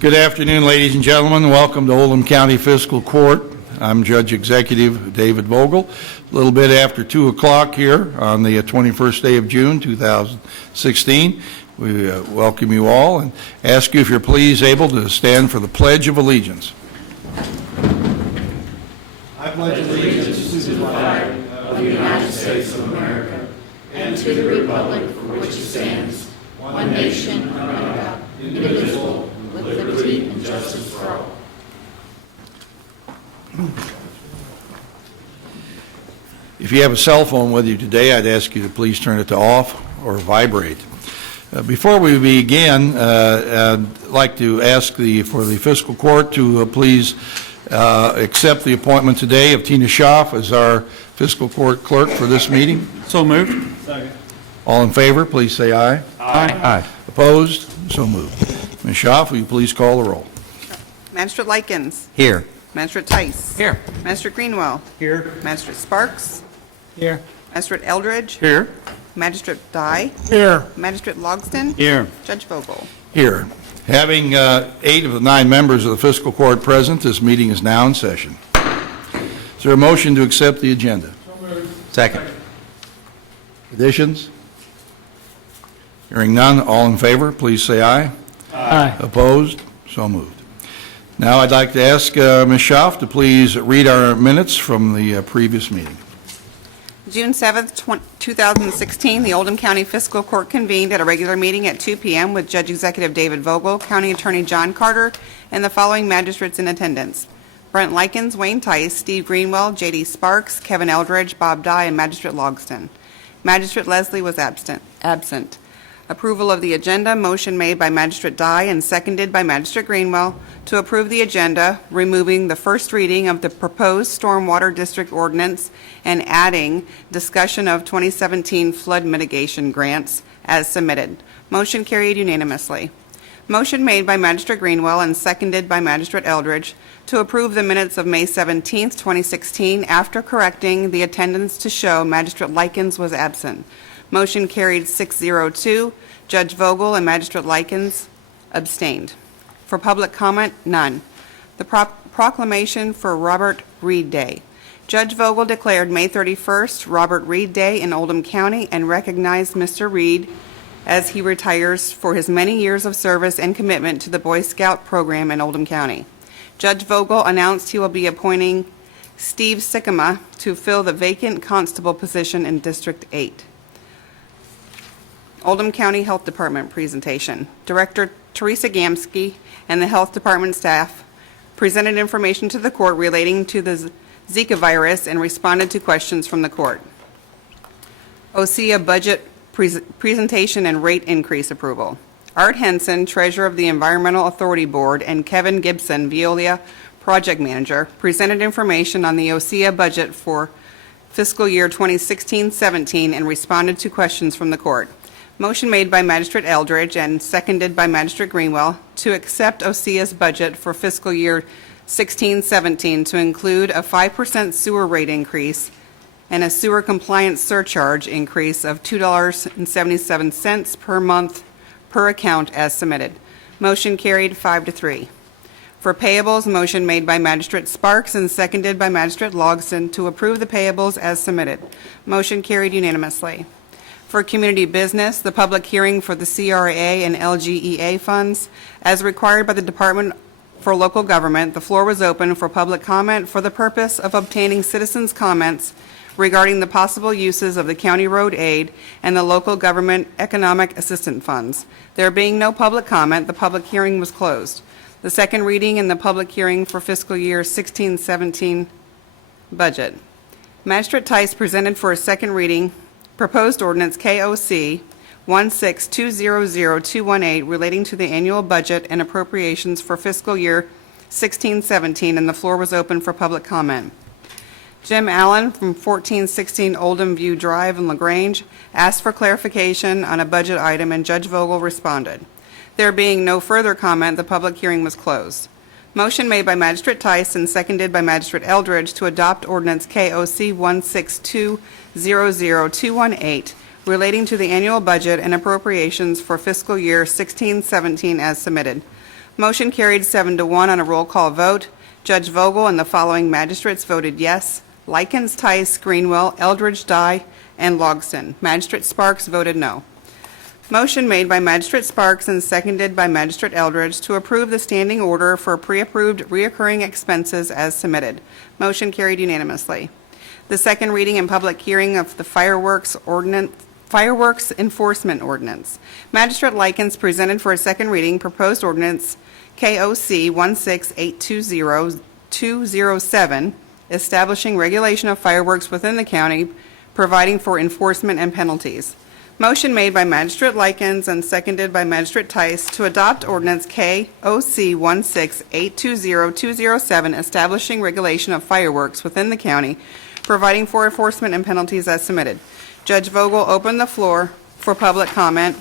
Good afternoon, ladies and gentlemen. Welcome to Oldham County Fiscal Court. I'm Judge Executive David Vogel. A little bit after 2 o'clock here on the 21st day of June, 2016. We welcome you all and ask you if you're please able to stand for the Pledge of Allegiance. I pledge allegiance to the flag of the United States of America and to the republic for which it stands, one nation under God, indivisible, with liberty and justice for all. If you have a cell phone with you today, I'd ask you to please turn it to off or vibrate. Before we begin, I'd like to ask for the Fiscal Court to please accept the appointment today of Tina Schaaf as our Fiscal Court Clerk for this meeting. So moved. Second. All in favor, please say aye. Aye. Aye. Opposed? So moved. Ms. Schaaf, will you please call the roll? Magistrate Likens. Here. Magistrate Tice. Here. Magistrate Greenwell. Here. Magistrate Sparks. Here. Magistrate Eldridge. Here. Magistrate Dye. Here. Magistrate Logston. Here. Judge Vogel. Here. Having 8 of the 9 members of the Fiscal Court present, this meeting is now in session. Is there a motion to accept the agenda? Second. Additions? Hearing none, all in favor, please say aye. Aye. Opposed? So moved. Now I'd like to ask Ms. Schaaf to please read our minutes from the previous meeting. June 7th, 2016, the Oldham County Fiscal Court convened at a regular meeting at 2 p.m. with Judge Executive David Vogel, County Attorney John Carter, and the following magistrates in attendance: Brent Likens, Wayne Tice, Steve Greenwell, J.D. Sparks, Kevin Eldridge, Bob Dye, and Magistrate Logston. Magistrate Leslie was absent. Approval of the agenda, motion made by Magistrate Dye and seconded by Magistrate Greenwell to approve the agenda, removing the first reading of the proposed Stormwater District Ordinance and adding discussion of 2017 flood mitigation grants as submitted. Motion carried unanimously. Motion made by Magistrate Greenwell and seconded by Magistrate Eldridge to approve the minutes of May 17, 2016, after correcting the attendance to show Magistrate Likens was absent. Motion carried 6-0-2. Judge Vogel and Magistrate Likens abstained. For public comment, none. The proclamation for Robert Reed Day. Judge Vogel declared May 31st Robert Reed Day in Oldham County and recognized Mr. Reed as he retires for his many years of service and commitment to the Boy Scout program in Oldham County. Judge Vogel announced he will be appointing Steve Sikkema to fill the vacant constable position in District 8. Oldham County Health Department presentation. Director Teresa Gamsky and the Health Department staff presented information to the court relating to the Zika virus and responded to questions from the court. OSEA budget presentation and rate increase approval. Art Henson, Treasurer of the Environmental Authority Board, and Kevin Gibson, Veolia Project Manager, presented information on the OSEA budget for fiscal year 2016-17 and responded to questions from the court. Motion made by Magistrate Eldridge and seconded by Magistrate Greenwell to accept OSEA's budget for fiscal year 16-17 to include a 5% sewer rate increase and a sewer compliance surcharge increase of $2.77 per month per account as submitted. Motion carried 5-3. For payables, motion made by Magistrate Sparks and seconded by Magistrate Logston to approve the payables as submitted. Motion carried unanimously. For community business, the public hearing for the CRA and LGEA funds, as required by the Department for Local Government, the floor was open for public comment for the purpose of obtaining citizens' comments regarding the possible uses of the county road aid and the local government economic assistance funds. There being no public comment, the public hearing was closed. The second reading and the public hearing for fiscal year 16-17 budget. Magistrate Tice presented for a second reading proposed ordinance KOC 16200-218 relating to the annual budget and appropriations for fiscal year 16-17, and the floor was open for public comment. Jim Allen from 1416 Oldham View Drive in LaGrange asked for clarification on a budget item, and Judge Vogel responded. There being no further comment, the public hearing was closed. Motion made by Magistrate Tice and seconded by Magistrate Eldridge to adopt ordinance KOC 16200-218 relating to the annual budget and appropriations for fiscal year 16-17 as submitted. Motion carried 7-1 on a roll call vote. Judge Vogel and the following magistrates voted yes: Likens, Tice, Greenwell, Eldridge, Dye, and Logston. Magistrate Sparks voted no. Motion made by Magistrate Sparks and seconded by Magistrate Eldridge to approve the standing order for pre-approved reoccurring expenses as submitted. Motion carried unanimously. The second reading and public hearing of the fireworks enforcement ordinance. Magistrate Likens presented for a second reading proposed ordinance KOC 16820-207, establishing regulation of fireworks within the county, providing for enforcement and penalties. Motion made by Magistrate Likens and seconded by Magistrate Tice to adopt ordinance KOC 16820-207, establishing regulation of fireworks within the county, providing for enforcement and penalties as submitted. Judge Vogel opened the floor for public comment,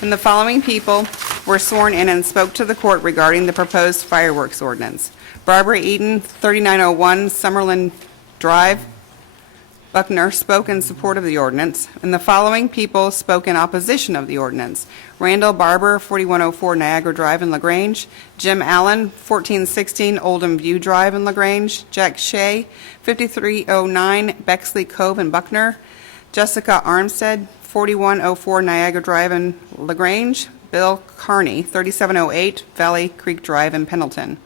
and the following people were sworn in and spoke to the court regarding the proposed fireworks ordinance. Barbara Eaton, 3901 Summerlin Drive, Buckner, spoke in support of the ordinance, and the following people spoke in opposition of the ordinance. Randall Barber, 4104 Niagara Drive in LaGrange. Jim Allen, 1416 Oldham View Drive in LaGrange. Jack Shea, 5309 Bexley Cove in Buckner. Jessica Armstead, 4104 Niagara Drive in LaGrange. Bill Carney, 3708 Valley Creek Drive in Pendleton.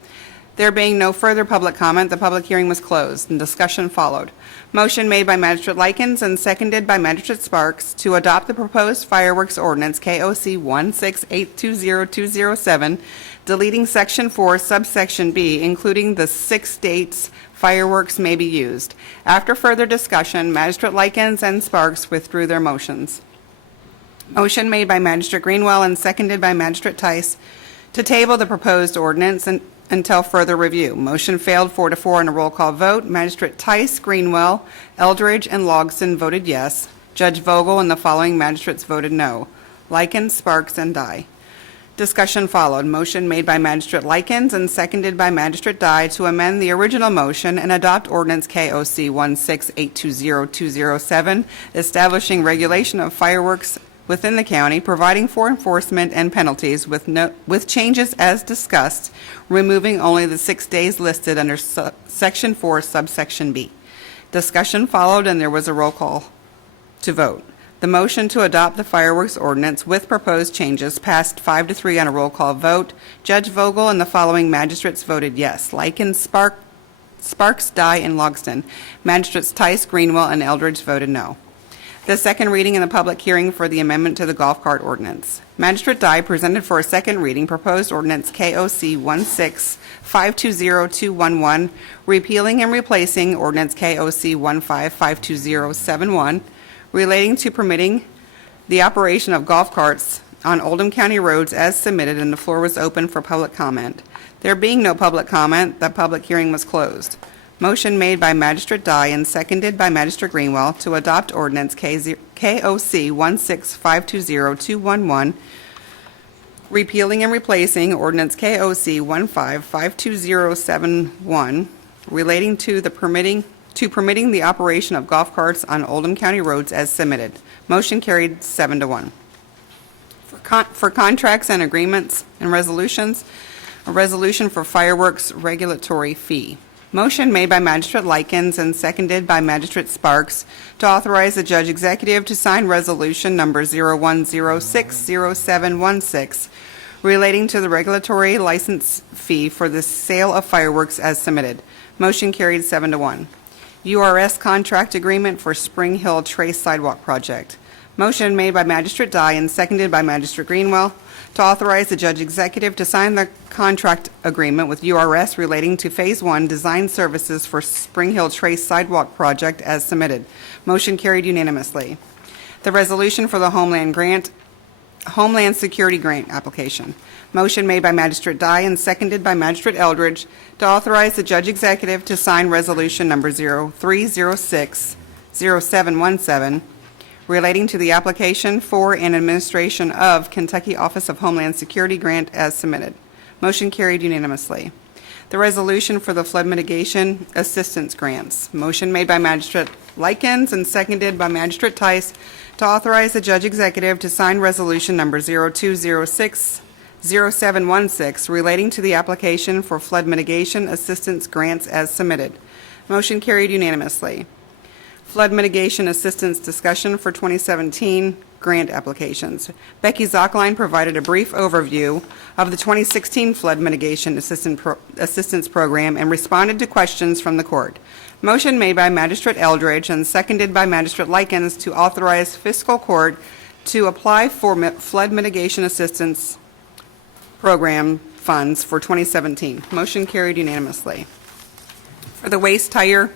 There being no further public comment, the public hearing was closed and discussion followed. Motion made by Magistrate Likens and seconded by Magistrate Sparks to adopt the proposed fireworks ordinance KOC 16820-207, deleting Section 4, subsection B, including the 6 dates fireworks may be used. After further discussion, Magistrate Likens and Sparks withdrew their motions. Motion made by Magistrate Greenwell and seconded by Magistrate Tice to table the proposed ordinance until further review. Motion failed 4-4 on a roll call vote. Magistrate Tice, Greenwell, Eldridge, and Logston voted yes. Judge Vogel and the following magistrates voted no: Likens, Sparks, and Dye. Discussion followed. Motion made by Magistrate Likens and seconded by Magistrate Dye to amend the original motion and adopt ordinance KOC 16820-207, establishing regulation of fireworks within the county, providing for enforcement and penalties with changes as discussed, removing only the 6 days listed under Section 4, subsection B. Discussion followed and there was a roll call to vote. The motion to adopt the fireworks ordinance with proposed changes passed 5-3 on a roll call vote. Judge Vogel and the following magistrates voted yes: Likens, Sparks, Dye, and Logston. Magistrates Tice, Greenwell, and Eldridge voted no. The second reading and the public hearing for the amendment to the golf cart ordinance. Magistrate Dye presented for a second reading proposed ordinance KOC 16520-211, repealing and replacing ordinance KOC 1552071, relating to permitting the operation of golf carts on Oldham County roads as submitted, and the floor was open for public comment. There being no public comment, the public hearing was closed. Motion made by Magistrate Dye and seconded by Magistrate Greenwell to adopt ordinance KOC 16520-211, repealing and replacing ordinance KOC 1552071, relating to permitting the operation of golf carts on Oldham County roads as submitted. Motion carried 7-1. For contracts and agreements and resolutions, a resolution for fireworks regulatory fee. Motion made by Magistrate Likens and seconded by Magistrate Sparks to authorize the Judge Executive to sign resolution number 01060716 relating to the regulatory license fee for the sale of fireworks as submitted. Motion carried 7-1. URS contract agreement for Spring Hill Trace Sidewalk Project. Motion made by Magistrate Dye and seconded by Magistrate Greenwell to authorize the Judge Executive to sign the contract agreement with URS relating to Phase 1 design services for Spring Hill Trace Sidewalk Project as submitted. Motion carried unanimously. The resolution for the Homeland Security Grant application. Motion made by Magistrate Dye and seconded by Magistrate Eldridge to authorize the Judge Executive to sign resolution number 03060717 relating to the application for and administration of Kentucky Office of Homeland Security Grant as submitted. Motion carried unanimously. The resolution for the flood mitigation assistance grants. Motion made by Magistrate Likens and seconded by Magistrate Tice to authorize the Judge Executive to sign resolution number 0206 0716 relating to the application for flood mitigation assistance grants as submitted. Motion carried unanimously. Flood mitigation assistance discussion for 2017 grant applications. Becky Zockline provided a brief overview of the 2016 flood mitigation assistance program and responded to questions from the court. Motion made by Magistrate Eldridge and seconded by Magistrate Likens to authorize fiscal court to apply for flood mitigation assistance program funds for 2017. Motion carried unanimously. For the waste tire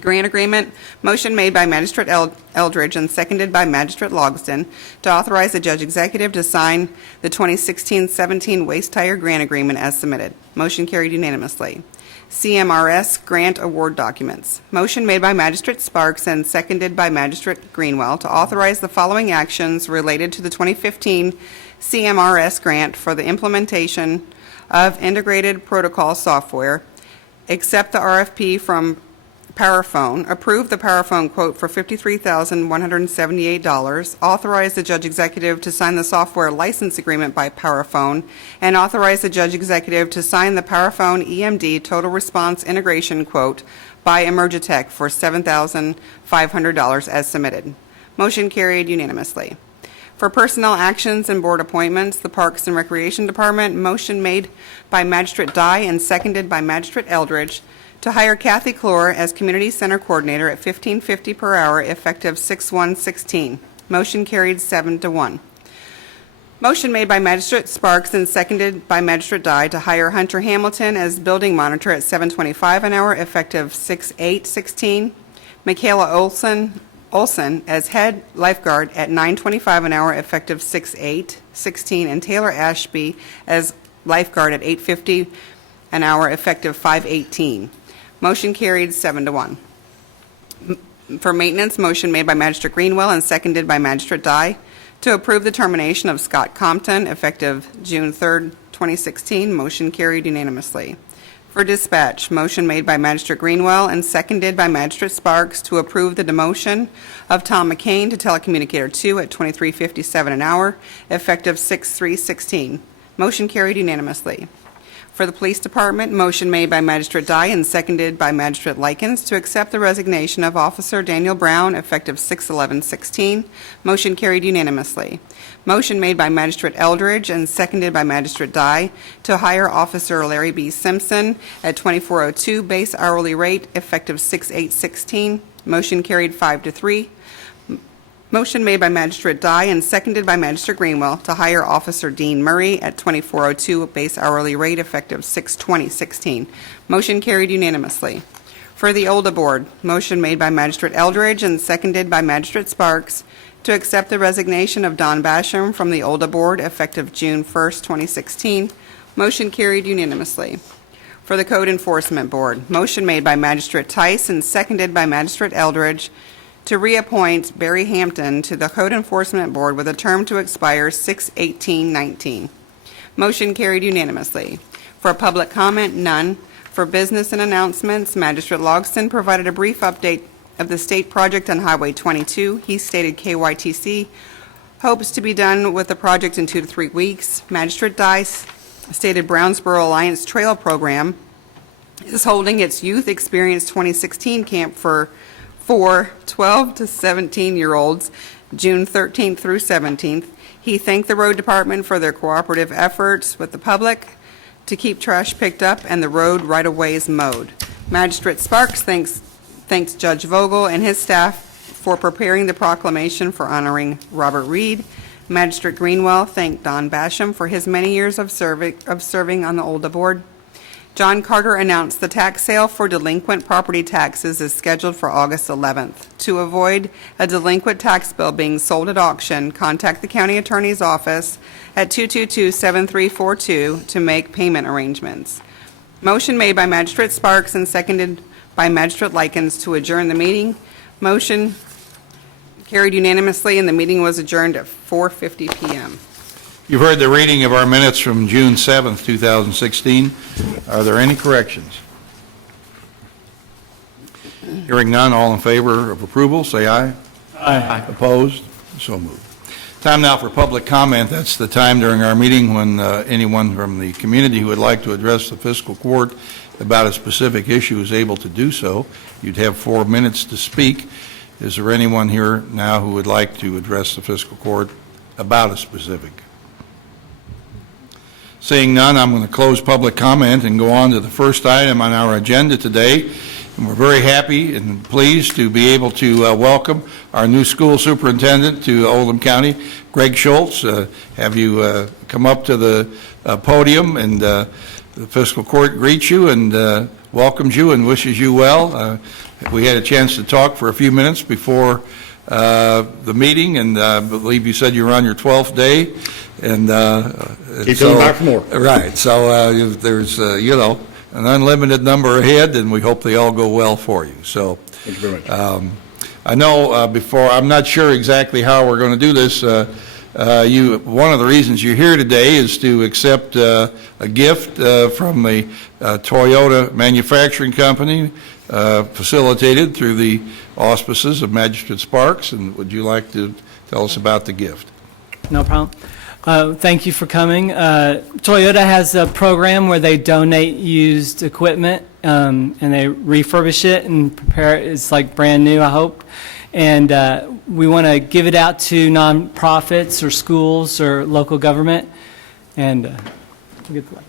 grant agreement, motion made by Magistrate Eldridge and seconded by Magistrate Logsdon to authorize the Judge Executive to sign the 2016-17 waste tire grant agreement as submitted. Motion carried unanimously. CMRS grant award documents. Motion made by Magistrate Sparks and seconded by Magistrate Greenwell to authorize the following actions related to the 2015 CMRS grant for the implementation of integrated protocol software. Accept the RFP from Paraphone, approve the Paraphone quote for $53,178, authorize the Judge Executive to sign the software license agreement by Paraphone, and authorize the Judge Executive to sign the Paraphone EMD Total Response Integration quote by Emergitech for $7,500 as submitted. Motion carried unanimously. For personnel actions and board appointments, the Parks and Recreation Department, motion made by Magistrate Dye and seconded by Magistrate Eldridge to hire Kathy Clore as Community Center Coordinator at $15.50 per hour effective 6/1/16. Motion carried 7-1. Motion made by Magistrate Sparks and seconded by Magistrate Dye to hire Hunter Hamilton as Building Monitor at $7.25 an hour effective 6/8/16. Michaela Olson as Head Lifeguard at $9.25 an hour effective 6/8/16, and Taylor Ashby as Lifeguard at $8.50 an hour effective 5/18. Motion carried 7-1. For maintenance, motion made by Magistrate Greenwell and seconded by Magistrate Dye to approve the termination of Scott Compton effective June 3rd, 2016. Motion carried unanimously. For dispatch, motion made by Magistrate Greenwell and seconded by Magistrate Sparks to approve the demotion of Tom McCain to Telecommunicator 2 at $23.57 an hour effective 6/3/16. Motion carried unanimously. For the Police Department, motion made by Magistrate Dye and seconded by Magistrate Likens to accept the resignation of Officer Daniel Brown effective 6/11/16. Motion carried unanimously. Motion made by Magistrate Eldridge and seconded by Magistrate Dye to hire Officer Larry B. Simpson at $24.02 base hourly rate effective 6/8/16. Motion carried 5-3. Motion made by Magistrate Dye and seconded by Magistrate Greenwell to hire Officer Dean Murray at $24.02 base hourly rate effective 6/20/16. Motion carried unanimously. For the Oldham Board, motion made by Magistrate Eldridge and seconded by Magistrate Sparks to accept the resignation of Don Basham from the Oldham Board effective June 1st, 2016. Motion carried unanimously. For the Code Enforcement Board, motion made by Magistrate Tice and seconded by Magistrate Eldridge to reappoint Barry Hampton to the Code Enforcement Board with a term to expire 6/18/19. Motion carried unanimously. For public comment, none. For business and announcements, Magistrate Logsdon provided a brief update of the state project on Highway 22. He stated KYTC hopes to be done with the project in 2 to 3 weeks. Magistrate Dice stated Brownsboro Alliance Trail Program is holding its Youth Experience 2016 camp for 12 to 17-year-olds, June 13th through 17th. He thanked the road department for their cooperative efforts with the public to keep trash picked up and the road right-of-ways mowed. Magistrate Sparks thanks Judge Vogel and his staff for preparing the proclamation for honoring Robert Reed. Magistrate Greenwell thanked Don Basham for his many years of serving on the Oldham Board. John Carter announced the tax sale for delinquent property taxes is scheduled for August 11th. To avoid a delinquent tax bill being sold at auction, contact the County Attorney's Office at 222-7342 to make payment arrangements. Motion made by Magistrate Sparks and seconded by Magistrate Likens to adjourn the meeting. Motion carried unanimously, and the meeting was adjourned at 4:50 p.m. You've heard the reading of our minutes from June 7th, 2016. Are there any corrections? Hearing none, all in favor of approval, say aye. Aye. Opposed? So moved. Time now for public comment. That's the time during our meeting when anyone from the community who would like to address the fiscal court about a specific issue is able to do so. You'd have 4 minutes to speak. Is there anyone here now who would like to address the fiscal court about a specific? Seeing none, I'm going to close public comment and go on to the first item on our agenda today. And we're very happy and pleased to be able to welcome our new school superintendent to Oldham County, Greg Schultz. Have you come up to the podium, and the fiscal court greets you and welcomes you and wishes you well. We had a chance to talk for a few minutes before the meeting, and I believe you said you were on your 12th day. And keep coming back for more. Right. So there's, an unlimited number ahead, and we hope they all go well for you. So Thank you very much. I know I'm not sure exactly how we're going to do this. One of the reasons you're here today is to accept a gift from the Toyota Manufacturing Company, facilitated through the auspices of Magistrate Sparks. And would you like to tell us about the gift? No problem. Thank you for coming. Toyota has a program where they donate used equipment and they refurbish it and prepare it. It's like brand new, I hope. And we want to give it out to nonprofits or schools or local government. And we'll get the light.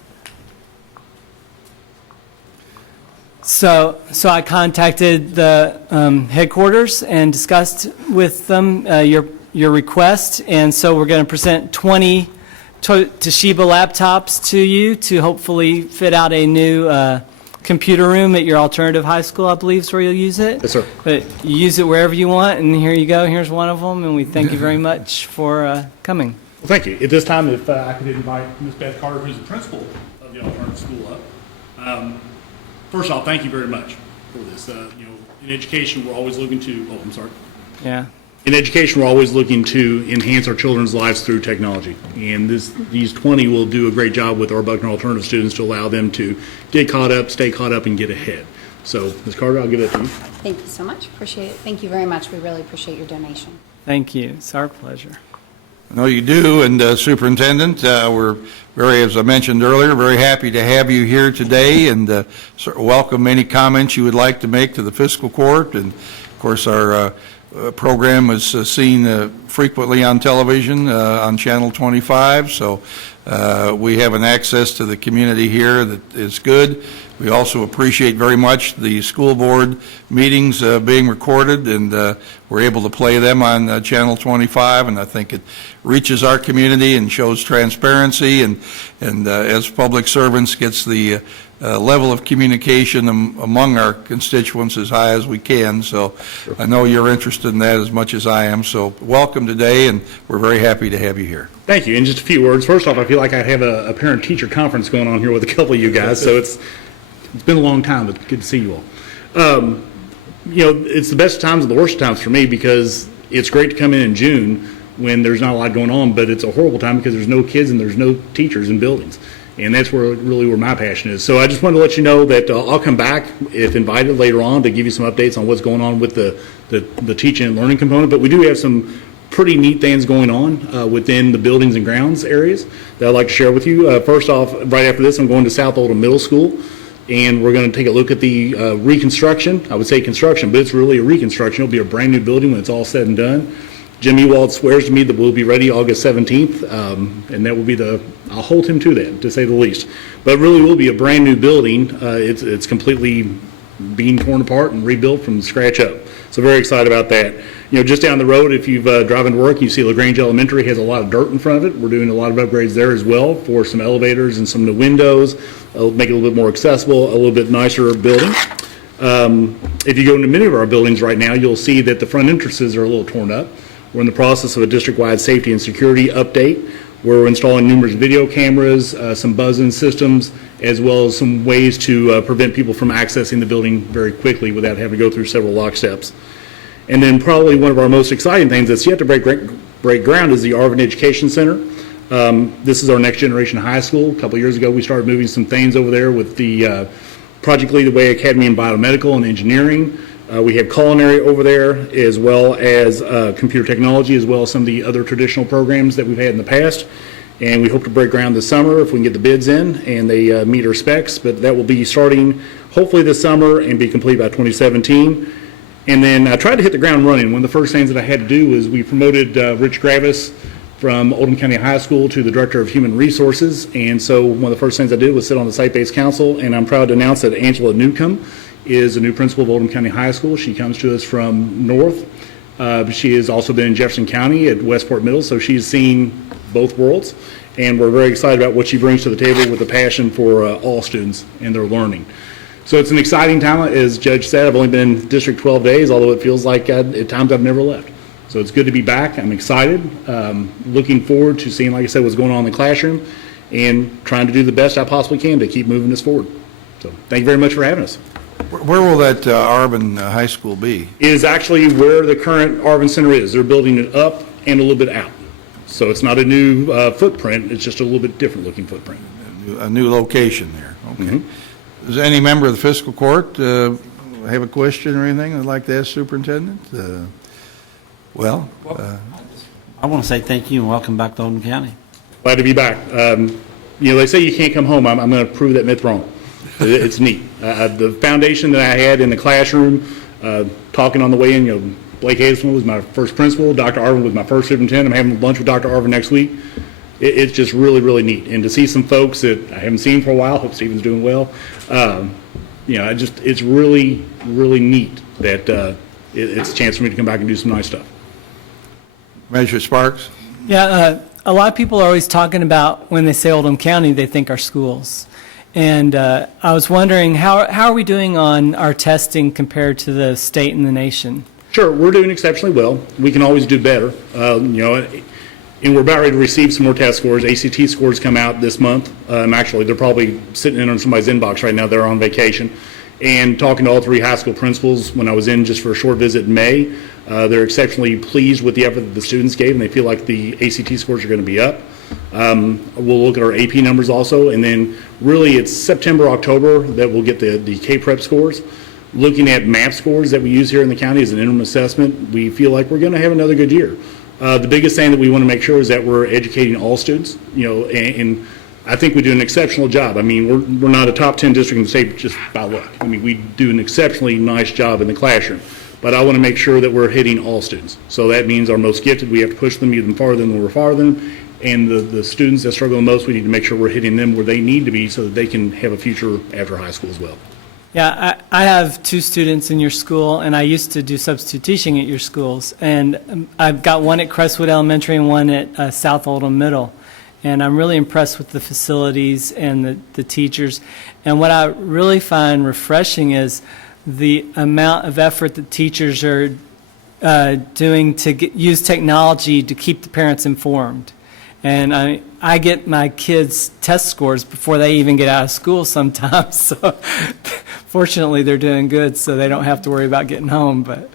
So I contacted the headquarters and discussed with them your request, and so we're going to present 20 Toshiba laptops to you to hopefully fit out a new computer room at your alternative high school, I believe is where you'll use it. Yes, sir. But you use it wherever you want, and here you go. Here's one of them, and we thank you very much for coming. Well, thank you. At this time, if I could invite Ms. Beth Carter, who's the principal of the alternative school, up. First off, thank you very much for this. In education, we're always looking to, Yeah. In education, we're always looking to enhance our children's lives through technology. And these 20 will do a great job with our Buckner alternative students to allow them to get caught up, stay caught up, and get ahead. So, Ms. Carter, I'll give that to you. Thank you so much. Appreciate it. Thank you very much. We really appreciate your donation. Thank you. It's our pleasure. I know you do, and Superintendent, we're very, as I mentioned earlier, very happy to have you here today, and welcome any comments you would like to make to the fiscal court. And of course, our program is seen frequently on television on Channel 25, so we have an access to the community here that is good. We also appreciate very much the school board meetings being recorded, and we're able to play them on Channel 25, and I think it reaches our community and shows transparency, and as public servants gets the level of communication among our constituents as high as we can. So I know you're interested in that as much as I am. So welcome today, and we're very happy to have you here. Thank you. In just a few words, first off, I feel like I have a parent-teacher conference going on here with a couple of you guys, so it's been a long time, but good to see you all. It's the best times and the worst times for me, because it's great to come in June when there's not a lot going on, but it's a horrible time because there's no kids and there's no teachers in buildings. And that's where my passion is. So I just wanted to let you know that I'll come back, if invited, later on to give you some updates on what's going on with the teaching and learning component. But we do have some pretty neat things going on within the buildings and grounds areas that I'd like to share with you. First off, right after this, I'm going to South Oldham Middle School, and we're going to take a look at the reconstruction. I would say construction, but it's really a reconstruction. It'll be a brand new building when it's all said and done. Jim Ewald swears to me that we'll be ready August 17th, and that will be I'll hold him to that, to say the least. But it really will be a brand new building. It's completely being torn apart and rebuilt from scratch up. So very excited about that. Just down the road, if you've driven to work, you see LaGrange Elementary has a lot of dirt in front of it. We're doing a lot of upgrades there as well for some elevators and some new windows, make it a little bit more accessible, a little bit nicer building. If you go into many of our buildings right now, you'll see that the front entrances are a little torn up. We're in the process of a district-wide safety and security update. We're installing numerous video cameras, some buzz-in systems, as well as some ways to prevent people from accessing the building very quickly without having to go through several lock steps. And then probably one of our most exciting things that's yet to break ground is the Arvin Education Center. This is our next generation high school. A couple years ago, we started moving some things over there with the Project Lead the Way Academy in Biomedical and Engineering. We have culinary over there, as well as computer technology, as well as some of the other traditional programs that we've had in the past. And we hope to break ground this summer if we can get the bids in and they meet our specs. But that will be starting hopefully this summer and be complete by 2017. And then I tried to hit the ground running. One of the first things that I had to do was we promoted Rich Gravis from Oldham County High School to the Director of Human Resources. And so one of the first things I did was sit on the site-based council, and I'm proud to announce that Angela Newcomb is a new principal of Oldham County High School. She comes to us from North. She has also been in Jefferson County at Westport Middle, so she's seen both worlds. And we're very excited about what she brings to the table with a passion for all students and their learning. So it's an exciting time. As Judge said, I've only been in District 12 days, although it feels like at times I've never left. So it's good to be back. I'm excited, looking forward to seeing, like I said, what's going on in the classroom and trying to do the best I possibly can to keep moving this forward. So thank you very much for having us. Where will that Arvin High School be? It is actually where the current Arvin Center is. They're building it up and a little bit out. So it's not a new footprint, it's just a little bit different looking footprint. A new location there, okay. Mm-hmm. Does any member of the fiscal court have a question or anything they'd like to ask Superintendent? I want to say thank you and welcome back to Oldham County. Glad to be back. They say you can't come home. I'm going to prove that myth wrong. It's neat. The foundation that I had in the classroom, talking on the way in, Blake Hazelman was my first principal. Dr. Arvin was my first superintendent. I'm having lunch with Dr. Arvin next week. It's just really, really neat. And to see some folks that I haven't seen for a while, hope Stephen's doing well, it's really, really neat that it's a chance for me to come back and do some nice stuff. Measure Sparks? Yeah, a lot of people are always talking about, when they say Oldham County, they think our schools. And I was wondering, how are we doing on our testing compared to the state and the nation? Sure, we're doing exceptionally well. We can always do better. And we're about ready to receive some more test scores. ACT scores come out this month. Actually, they're probably sitting in on somebody's inbox right now. They're on vacation. And talking to all three high school principals when I was in just for a short visit in May, they're exceptionally pleased with the effort that the students gave, and they feel like the ACT scores are going to be up. We'll look at our AP numbers also, and then really it's September, October that we'll get the K-Prep scores. Looking at MAP scores that we use here in the county as an interim assessment, we feel like we're going to have another good year. The biggest thing that we want to make sure is that we're educating all students, and I think we do an exceptional job. I mean, we're not a top 10 district in the state just by luck. I mean, we do an exceptionally nice job in the classroom, but I want to make sure that we're hitting all students. So that means our most gifted, we have to push them even farther than we're farther than, and the students that struggle the most, we need to make sure we're hitting them where they need to be so that they can have a future after high school as well. Yeah, I have 2 students in your school, and I used to do substitute teaching at your schools. And I've got one at Crestwood Elementary and one at South Oldham Middle. And I'm really impressed with the facilities and the teachers. And what I really find refreshing is the amount of effort that teachers are doing to use technology to keep the parents informed. And I get my kids' test scores before they even get out of school sometimes. So fortunately, they're doing good, so they don't have to worry about getting home. But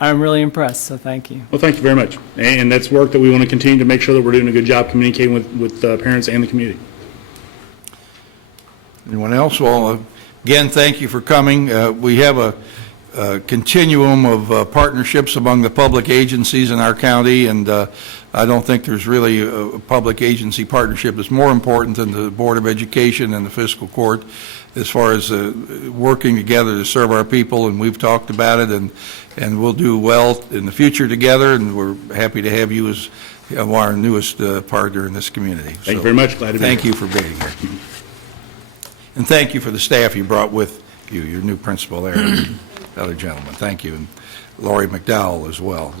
I'm really impressed, so thank you. Well, thank you very much. And that's work that we want to continue to make sure that we're doing a good job communicating with parents and the community. Anyone else? Well, again, thank you for coming. We have a continuum of partnerships among the public agencies in our county, and I don't think there's really a public agency partnership that's more important than the Board of Education and the Fiscal Court as far as working together to serve our people, and we've talked about it, and we'll do well in the future together, and we're happy to have you as our newest partner in this community. Thank you very much. Glad to be here. Thank you for being here. And thank you for the staff you brought with you, your new principal there, and the other gentleman. Thank you. And Lori McDowell as well.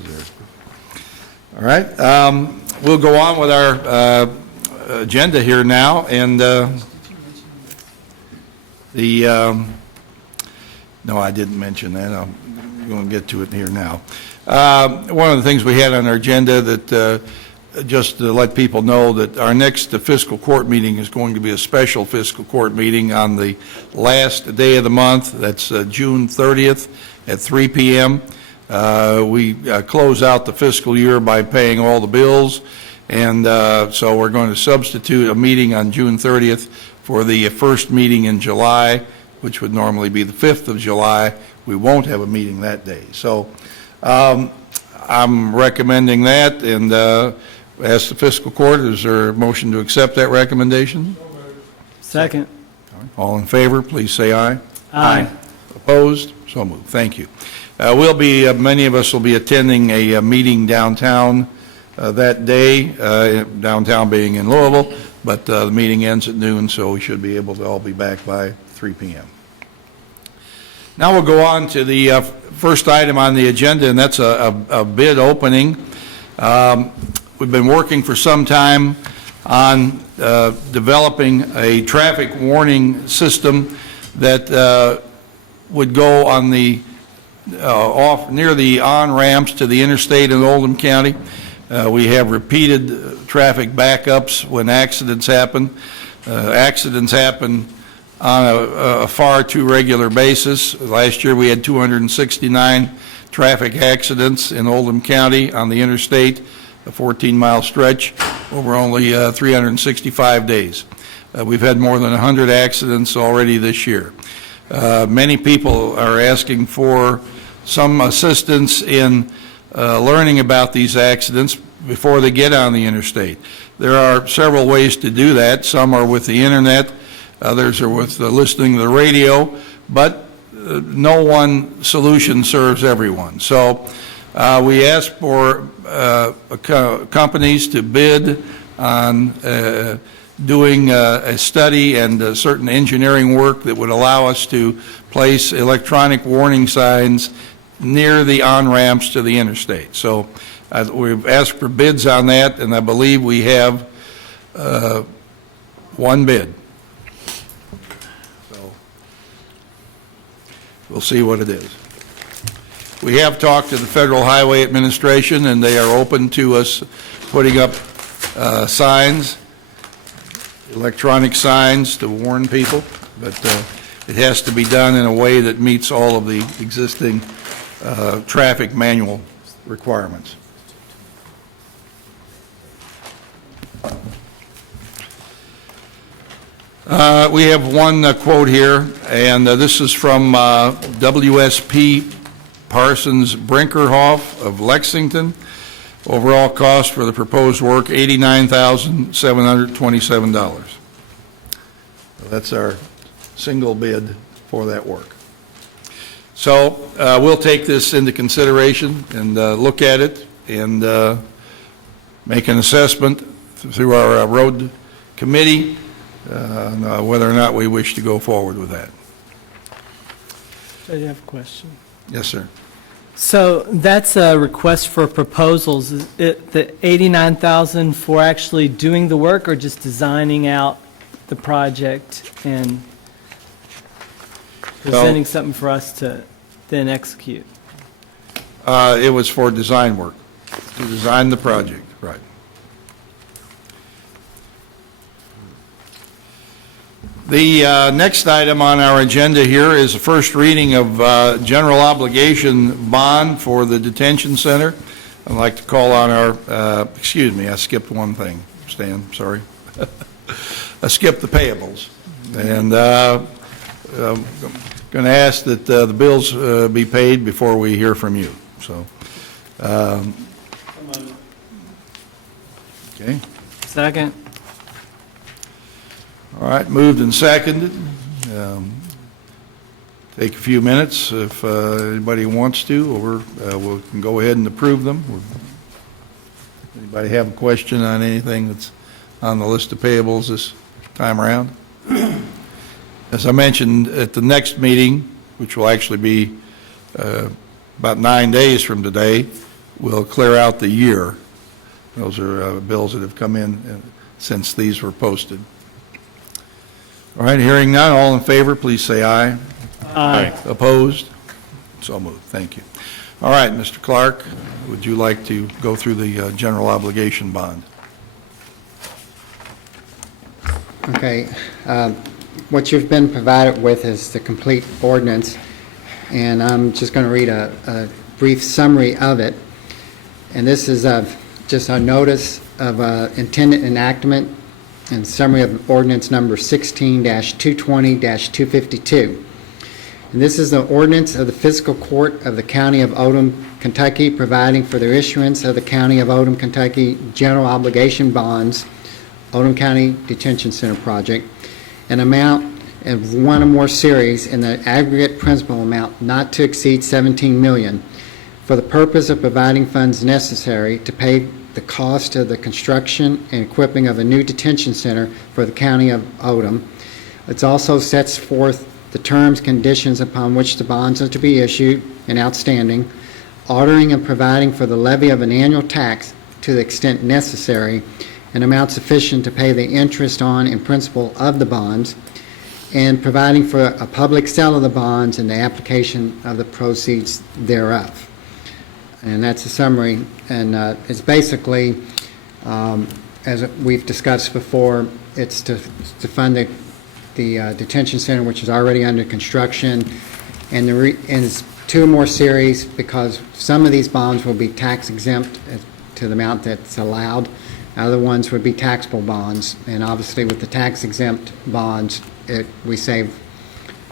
All right. We'll go on with our agenda here now. And no, I didn't mention that. I'm going to get to it here now. One of the things we had on our agenda that just to let people know that our next fiscal court meeting is going to be a special fiscal court meeting on the last day of the month. That's June 30th at 3 p.m. We close out the fiscal year by paying all the bills, and so we're going to substitute a meeting on June 30th for the first meeting in July which would normally be the 5th of July. We won't have a meeting that day. So I'm recommending that, and ask the fiscal court, is there a motion to accept that recommendation? Second. All in favor, please say aye. Aye. Opposed? So moved. Thank you. Many of us will be attending a meeting downtown that day, downtown being in Louisville, but the meeting ends at noon, so we should be able to all be back by 3 p.m. Now we'll go on to the first item on the agenda, and that's a bid opening. We've been working for some time on developing a traffic warning system that would go on the off near the on-ramps to the interstate in Oldham County. We have repeated traffic backups when accidents happen. Accidents happen on a far too regular basis. Last year we had 269 traffic accidents in Oldham County on the interstate, a 14-mile stretch, over only 365 days. We've had more than 100 accidents already this year. Many people are asking for some assistance in learning about these accidents before they get on the interstate. There are several ways to do that. Some are with the internet, others are with listening to the radio, but no one solution serves everyone. So we ask for companies to bid on doing a study and certain engineering work that would allow us to place electronic warning signs near the on-ramps to the interstate. So we've asked for bids on that, and I believe we have one bid. So we'll see what it is. We have talked to the Federal Highway Administration, and they are open to us putting up signs, electronic signs to warn people, but it has to be done in a way that meets all of the existing traffic manual requirements. We have one quote here, and this is from WSP Parsons Brinkerhoff of Lexington. Overall cost for the proposed work, $89,727. That's our single bid for that work. So we'll take this into consideration and look at it and make an assessment through our road committee on whether or not we wish to go forward with that. So you have a question? Yes, sir. So that's a request for proposals. Is it the $89,000 for actually doing the work or just designing out the project and presenting something for us to then execute? It was for design work, to design the project, right. The next item on our agenda here is the first reading of general obligation bond for the detention center. I'd like to call on our, excuse me, I skipped one thing, Stan, sorry. I skipped the payables. And going to ask that the bills be paid before we hear from you. So, okay. Second. All right, moved and seconded. Take a few minutes if anybody wants to, or we can go ahead and approve them. Anybody have a question on anything that's on the list of payables this time around? As I mentioned, at the next meeting, which will actually be about 9 days from today, we'll clear out the year. Those are bills that have come in since these were posted. All right, hearing none, all in favor, please say aye. Aye. Opposed? So moved. Thank you. All right, Mr. Clark, would you like to go through the general obligation bond? Okay. What you've been provided with is the complete ordinance, and I'm just going to read a brief summary of it. And this is just a notice of intended enactment and summary of ordinance number 16-220-252. And this is the ordinance of the Fiscal Court of the County of Oldham, Kentucky, providing for the issuance of the County of Oldham, Kentucky general obligation bonds, Oldham County Detention Center project, an amount of one or more series in the aggregate principal amount not to exceed $17 million for the purpose of providing funds necessary to pay the cost of the construction and equipping of a new detention center for the County of Oldham. It also sets forth the terms, conditions upon which the bonds are to be issued and outstanding, ordering and providing for the levy of an annual tax to the extent necessary, an amount sufficient to pay the interest on and principal of the bonds, and providing for a public sale of the bonds and the application of the proceeds thereof. And that's a summary, and it's basically, as we've discussed before, it's to fund the detention center, which is already under construction, and it's two more series because some of these bonds will be tax exempt to the amount that's allowed. Other ones would be taxable bonds, and obviously with the tax exempt bonds, we save.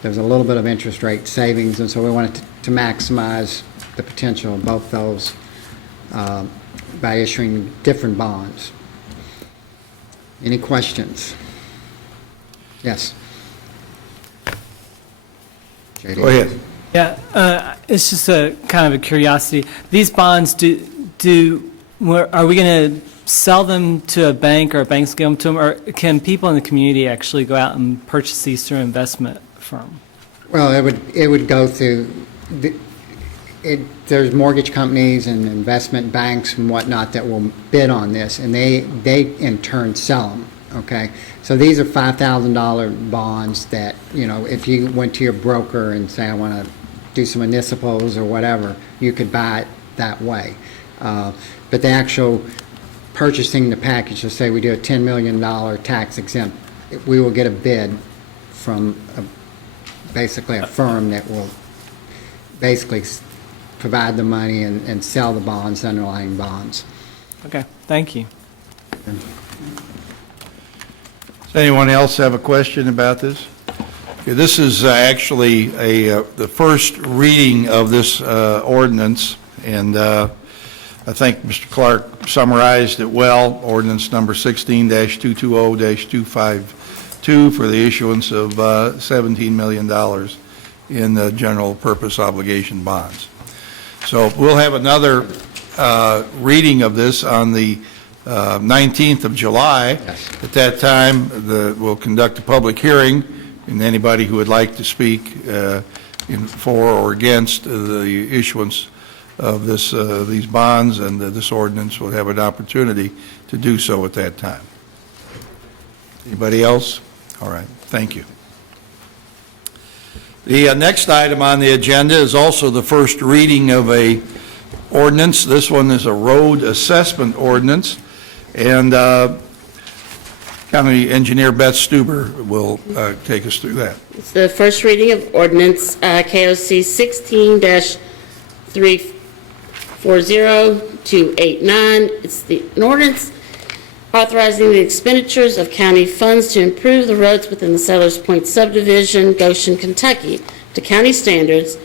There's a little bit of interest rate savings, and so we wanted to maximize the potential of both those by issuing different bonds. Any questions? Yes. JD. Go ahead. Yeah, it's just a kind of a curiosity. These bonds, are we going to sell them to a bank, or a bank's give them to them, or can people in the community actually go out and purchase these through an investment firm? Well, it would go through. There's mortgage companies and investment banks and whatnot that will bid on this, and they in turn sell them. Okay, so these are $5,000 bonds that, if you went to your broker and say, I want to do some municipals or whatever, you could buy it that way. But the actual purchasing the package, let's say we do a $10 million tax exempt, we will get a bid from basically a firm that will basically provide the money and sell the bonds, underlying bonds. Okay, thank you. Does anyone else have a question about this? Okay, this is actually the first reading of this ordinance, and I think Mr. Clark summarized it well. Ordinance number 16-220-252 for the issuance of $17 million in general purpose obligation bonds. So we'll have another reading of this on the 19th of July. Yes. At that time, we'll conduct a public hearing, and anybody who would like to speak for or against the issuance of these bonds and this ordinance will have an opportunity to do so at that time. Anybody else? All right. Thank you. The next item on the agenda is also the first reading of a ordinance. This one is a road assessment ordinance, and County Engineer Beth Stuber will take us through that. It's the first reading of ordinance KOC 16-340289. It's an ordinance authorizing the expenditures of county funds to improve the roads within the Settlers Point subdivision, Goshen, Kentucky, to county standards,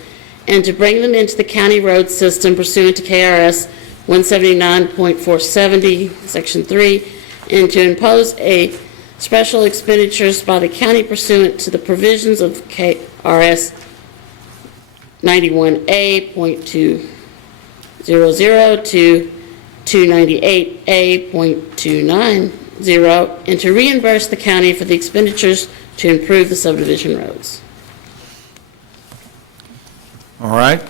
and to bring them into the county road system pursuant to KRS 179.470, Section 3, and to impose a special expenditures by the county pursuant to the provisions of KRS 91A.200 to 298A.290, and to reimburse the county for the expenditures to improve the subdivision roads. All right.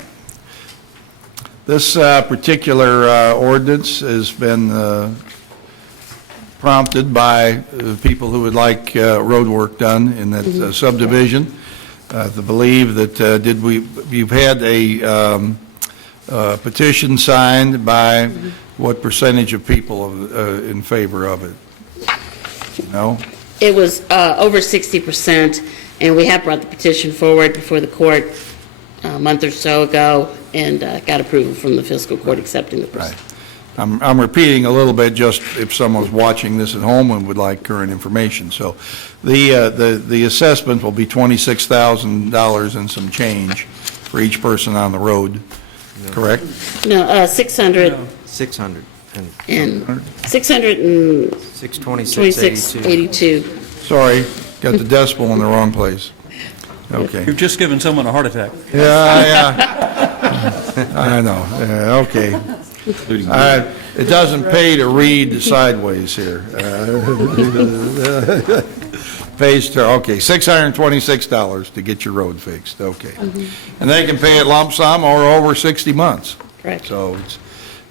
This particular ordinance has been prompted by people who would like road work done in that subdivision. To believe that you've had a petition signed by what percentage of people in favor of it? No? It was over 60%, and we have brought the petition forward before the court a month or so ago and got approval from the fiscal court accepting the Right. I'm repeating a little bit just if someone's watching this at home and would like current information. So the assessment will be $26,000 and some change for each person on the road, correct? No, 600 600 and 626.82. 626.82. Sorry, got the decimal in the wrong place. Okay. You've just given someone a heart attack. Yeah, I know, yeah, okay. It doesn't pay to read sideways here. Pays to, okay, $626 to get your road fixed, okay. And they can pay it lump sum or over 60 months. Correct. So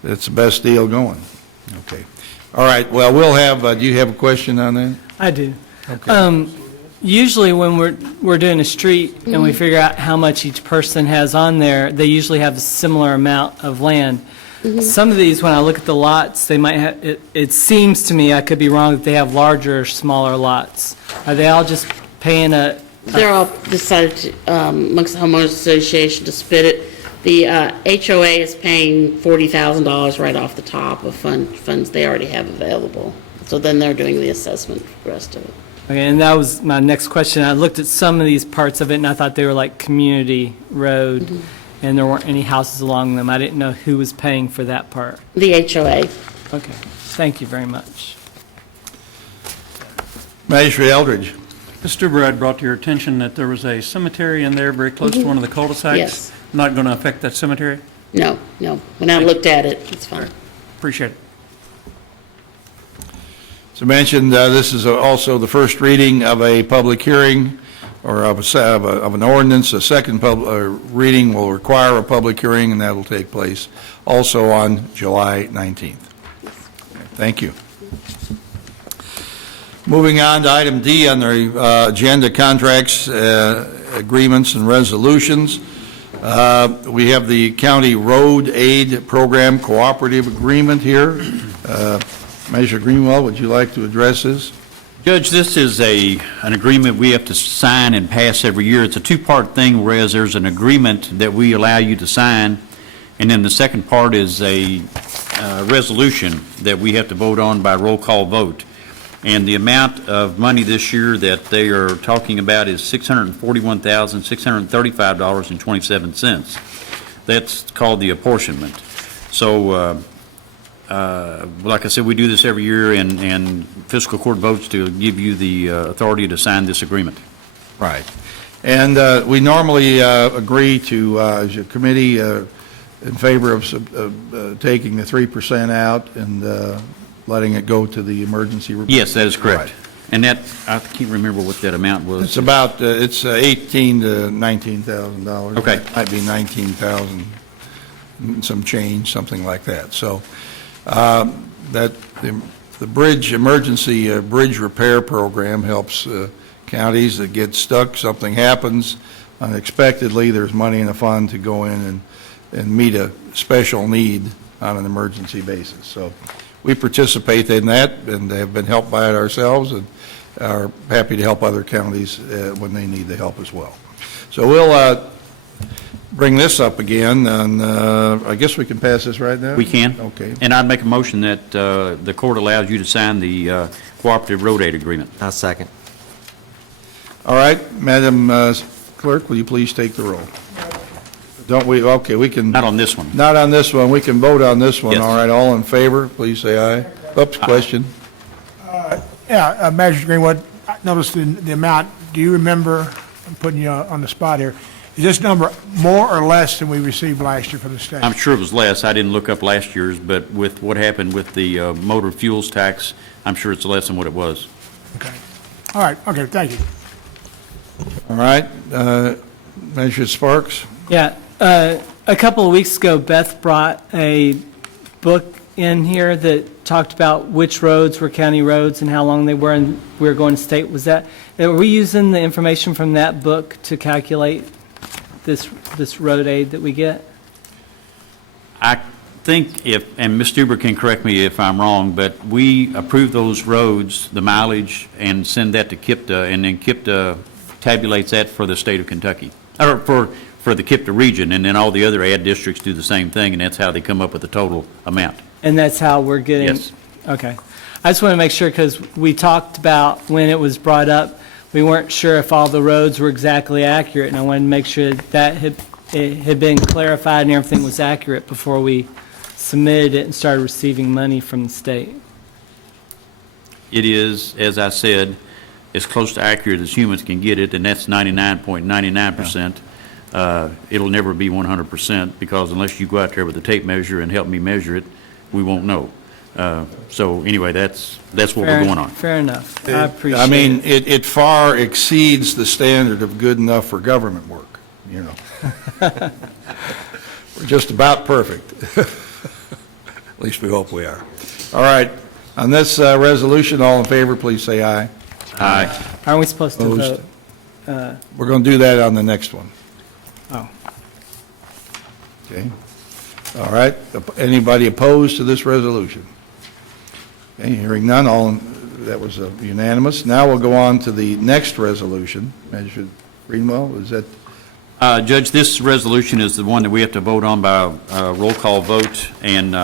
it's the best deal going. Okay. All right, well, we'll have, do you have a question on that? I do. Okay. Usually when we're doing a street and we figure out how much each person has on there, they usually have a similar amount of land. Some of these, when I look at the lots, they might have, it seems to me, I could be wrong, that they have larger or smaller lots. Are they all just paying a, They're all decided to, amongst the homeowners association to split it. The HOA is paying $40,000 right off the top of funds they already have available. So then they're doing the assessment for the rest of it. okay, and that was my next question. I looked at some of these parts of it and I thought they were like community road and there weren't any houses along them. I didn't know who was paying for that part. The HOA. Okay, thank you very much. Magistrate Eldridge. Mr. Brad brought to your attention that there was a cemetery in there very close to one of the cul-de-sacs. Yes. Not going to affect that cemetery? No. When I looked at it, it's fine. Appreciate it. So mentioned, this is also the first reading of a public hearing or of an ordinance. A second reading will require a public hearing, and that will take place also on July 19th. Thank you. Moving on to item D on the agenda, contracts, agreements, and resolutions. We have the County Road Aid Program Cooperative Agreement here. Measure Greenwell, would you like to address this? Judge, this is an agreement we have to sign and pass every year. It's a two-part thing, whereas there's an agreement that we allow you to sign, and then the second part is a resolution that we have to vote on by roll call vote. And the amount of money this year that they are talking about is $641,635.27. That's called the apportionment. So, like I said, we do this every year, and fiscal court votes to give you the authority to sign this agreement. Right. And we normally agree to, as a committee, in favor of taking the 3% out and letting it go to the emergency. Yes, that is correct. Right. And that, I can't remember what that amount was. It's about, it's $18,000 to $19,000. Okay. It might be 19,000, some change, something like that. So that the bridge, emergency bridge repair program helps counties that get stuck, something happens unexpectedly, there's money in the fund to go in and meet a special need on an emergency basis. So we participate in that and have been helped by it ourselves and are happy to help other counties when they need the help as well. So we'll bring this up again, and I guess we can pass this right now? We can. Okay. And I'd make a motion that the court allows you to sign the cooperative road aid agreement. I'll second. All right, Madam Clerk, will you please take the roll? Don't we, okay, we can. Not on this one. Not on this one, we can vote on this one. Yes. All right, all in favor, please say aye. Oops, question. Magistrate Greenwood, I noticed the amount, do you remember, I'm putting you on the spot here, is this number more or less than we received last year from the state? I'm sure it was less. I didn't look up last year's, but with what happened with the motor fuels tax, I'm sure it's less than what it was. Okay. All right, okay, thank you. All right, Measure Sparks? Yeah, a couple of weeks ago, Beth brought a book in here that talked about which roads were county roads and how long they were, and we were going state. Was that, are we using the information from that book to calculate this road aid that we get? I think if, and Ms. Stuber can correct me if I'm wrong, but we approve those roads, the mileage, and send that to KIPTA, and then KIPTA tabulates that for the state of Kentucky, or for the KIPTA region, and then all the other ad districts do the same thing, and that's how they come up with the total amount. And that's how we're getting? Yes. Okay. I just want to make sure, because we talked about when it was brought up, we weren't sure if all the roads were exactly accurate, and I wanted to make sure that it had been clarified and everything was accurate before we submitted it and started receiving money from the state. It is, as I said, as close to accurate as humans can get it, and that's 99.99%. It'll never be 100%, because unless you go out there with a tape measure and help me measure it, we won't know. So anyway, that's what we're going on. Fair enough. I appreciate it. I mean, it far exceeds the standard of good enough for government work, you know. We're just about perfect. At least we hope we are. All right, on this resolution, all in favor, please say aye. Aye. Aren't we supposed to Opposed? vote? We're going to do that on the next one. Oh. Okay. All right, anybody opposed to this resolution? Okay, hearing none, that was unanimous. Now we'll go on to the next resolution. Measure Greenwell, is that? Judge, this resolution is the one that we have to vote on by roll call vote, and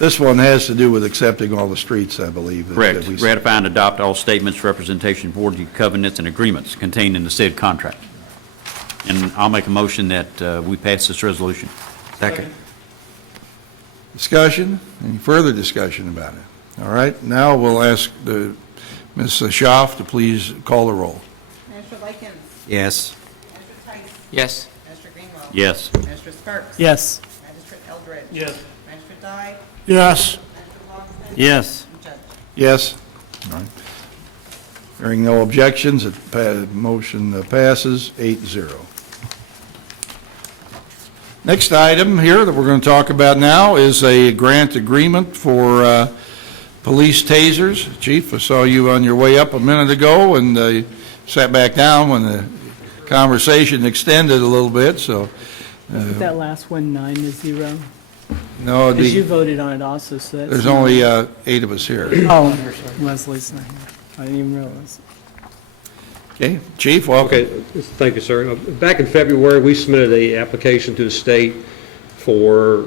This one has to do with accepting all the streets, I believe. correct, ratify and adopt all statements, representation, warranty, covenants, and agreements contained in the said contract. And I'll make a motion that we pass this resolution. Second. Discussion? Any further discussion about it? All right, now we'll ask Ms. Schaaf to please call the roll. Mr. Likens. Yes. Mr. Tice. Yes. Mr. Greenwell. Yes. Mr. Sparks. Yes. Magistrate Eldredge. Yes. Mr. Dye. Yes. Mr. Longston. Yes. And Judge. Yes? All right. Hearing no objections, motion passes 8-0. Next item here that we're going to talk about now is a grant agreement for police tasers. Chief, I saw you on your way up a minute ago and sat back down when the conversation extended a little bit, so. Isn't that last one 9-0? No, Because you voted on it also, so that's. there's only 8 of us here. Oh, Leslie's not here. I didn't even realize. Okay, Chief, welcome. Okay, thank you, sir. Back in February, we submitted an application to the state for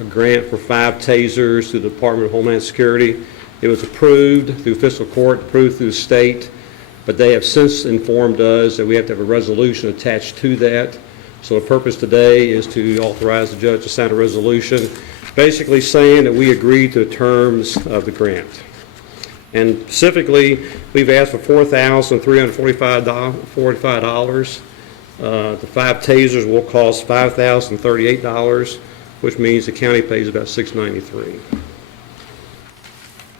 a grant for 5 tasers through the Department of Homeland Security. It was approved through fiscal court, approved through the state, but they have since informed us that we have to have a resolution attached to that. So the purpose today is to authorize the judge to sign a resolution, basically saying that we agree to the terms of the grant. And specifically, we've asked for $4,345. The 5 tasers will cost $5,038, which means the county pays about $693.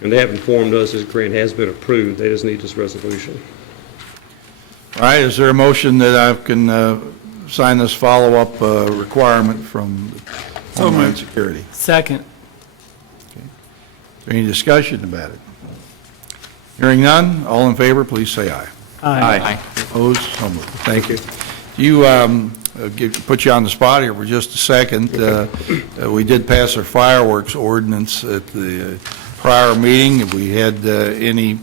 And they have informed us this grant has been approved. They just need this resolution. All right, is there a motion that I can sign this follow-up requirement from Homeland Security? Second. Is there any discussion about it? Hearing none, all in favor, please say aye. Aye. Opposed? So moved. Thank you. Put you on the spot here for just a second. We did pass our fireworks ordinance at the prior meeting. Have we had any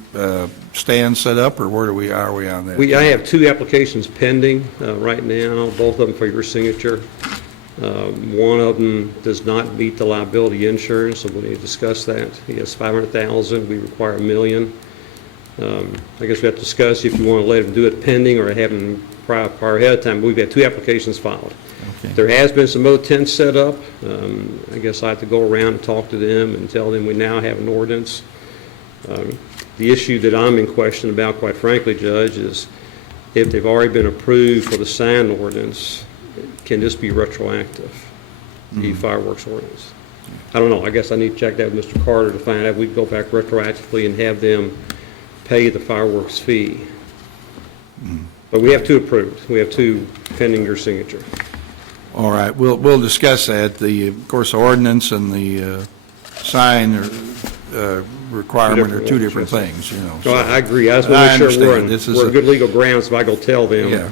stands set up, or where are we on that? I have 2 applications pending right now, both of them for your signature. One of them does not meet the liability insurance, so we need to discuss that. He has $500,000, we require $1 million. I guess we have to discuss if you want to let him do it pending or have him prior ahead of time. We've had 2 applications filed. Okay. There has been some other tents set up. I guess I have to go around and talk to them and tell them we now have an ordinance. The issue that I'm in question about, quite frankly, Judge, is if they've already been approved for the sign ordinance, can this be retroactive, the fireworks ordinance? I don't know. I guess I need to check that with Mr. Carter to find out if we can go back retroactively and have them pay the fireworks fee. But we have 2 approved. We have 2 pending your signature. All right, we'll discuss that. Of course, the ordinance and the sign requirement are 2 different things, you know. So I agree. I just want to make sure understand. we're on good legal grounds if I go tell them. Yeah.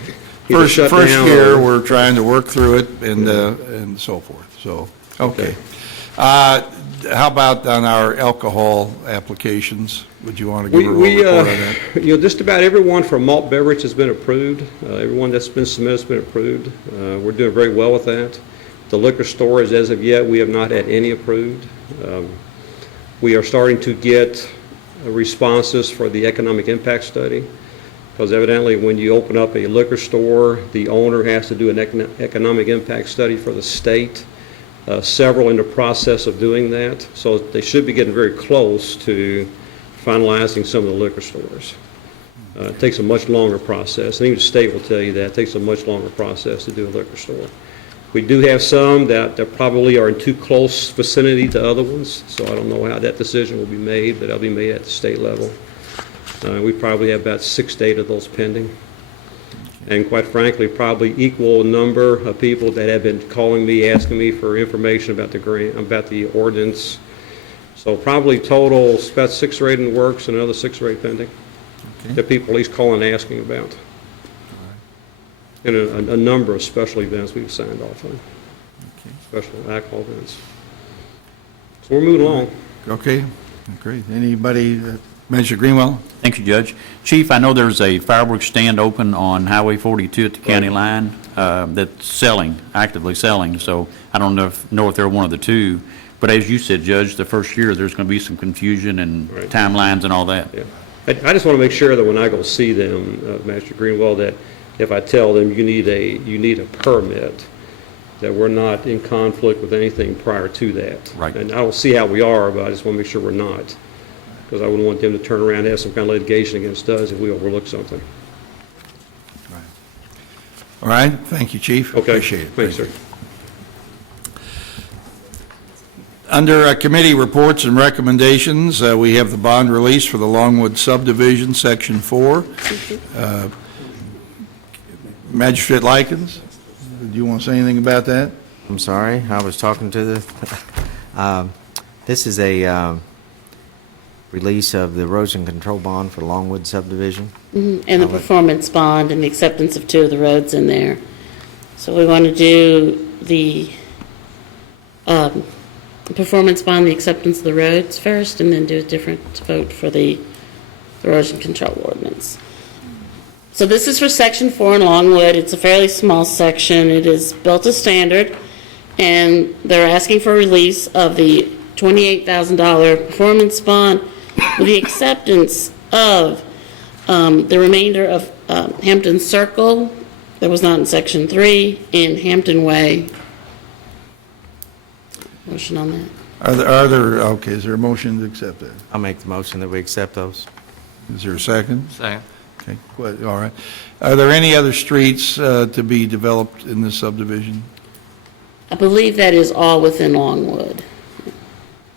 either First shut down year, or- we're trying to work through it and so forth, so, okay. How about on our alcohol applications? Would you want to give a We, report on that? just about everyone for malt beverage has been approved. Everyone that's been submitted has been approved. We're doing very well with that. The liquor stores, as of yet, we have not had any approved. We are starting to get responses for the economic impact study, because evidently when you open up a liquor store, the owner has to do an economic impact study for the state. Several in the process of doing that, so they should be getting very close to finalizing some of the liquor stores. It takes a much longer process, and even the state will tell you that. It takes a much longer process to do a liquor store. We do have some that probably are in too close vicinity to other ones, so I don't know how that decision will be made, but it'll be made at the state level. We probably have about 6 to 8 of those pending. And quite frankly, probably equal number of people that have been calling me, asking me for information about the grant, about the ordinance. So probably total, about 6 or 8 in the works and another 6 or 8 pending. That people at least calling and asking about. And a number of special events we've signed off on. Special alcohol events. So we're moving along. Okay, great. Anybody, Manager Greenwell? Thank you, Judge. Chief, I know there's a fireworks stand open on Highway 42 at the county line that's selling, actively selling, so I don't know if they're one of the two. But as you said, Judge, the first year, there's going to be some confusion and timelines and all that. Yeah. I just want to make sure that when I go see them, Master Greenwell, that if I tell them you need a permit, that we're not in conflict with anything prior to that. Right. And I don't see how we are, but I just want to make sure we're not, because I wouldn't want them to turn around and have some kind of litigation against us if we overlook something. All right, thank you, Chief. Okay. Appreciate it. Thanks, sir. Under committee reports and recommendations, we have the bond release for the Longwood subdivision, Section 4. Magistrate Likens, do you want to say anything about that? I'm sorry, I was talking to the, this is a release of the erosion control bond for Longwood subdivision. And the performance bond and the acceptance of 2 of the roads in there. So we want to do the performance bond, the acceptance of the roads first, and then do a different vote for the erosion control ordinance. So this is for Section 4 in Longwood. It's a fairly small section. It is built to standard, and they're asking for release of the $28,000 performance bond with the acceptance of the remainder of Hampton Circle, that was not in Section 3, and Hampton Way. Motion on that. Okay, is there a motion to accept that? I'll make the motion that we accept those. Is there a second? Second. Okay, all right. Are there any other streets to be developed in this subdivision? I believe that is all within Longwood.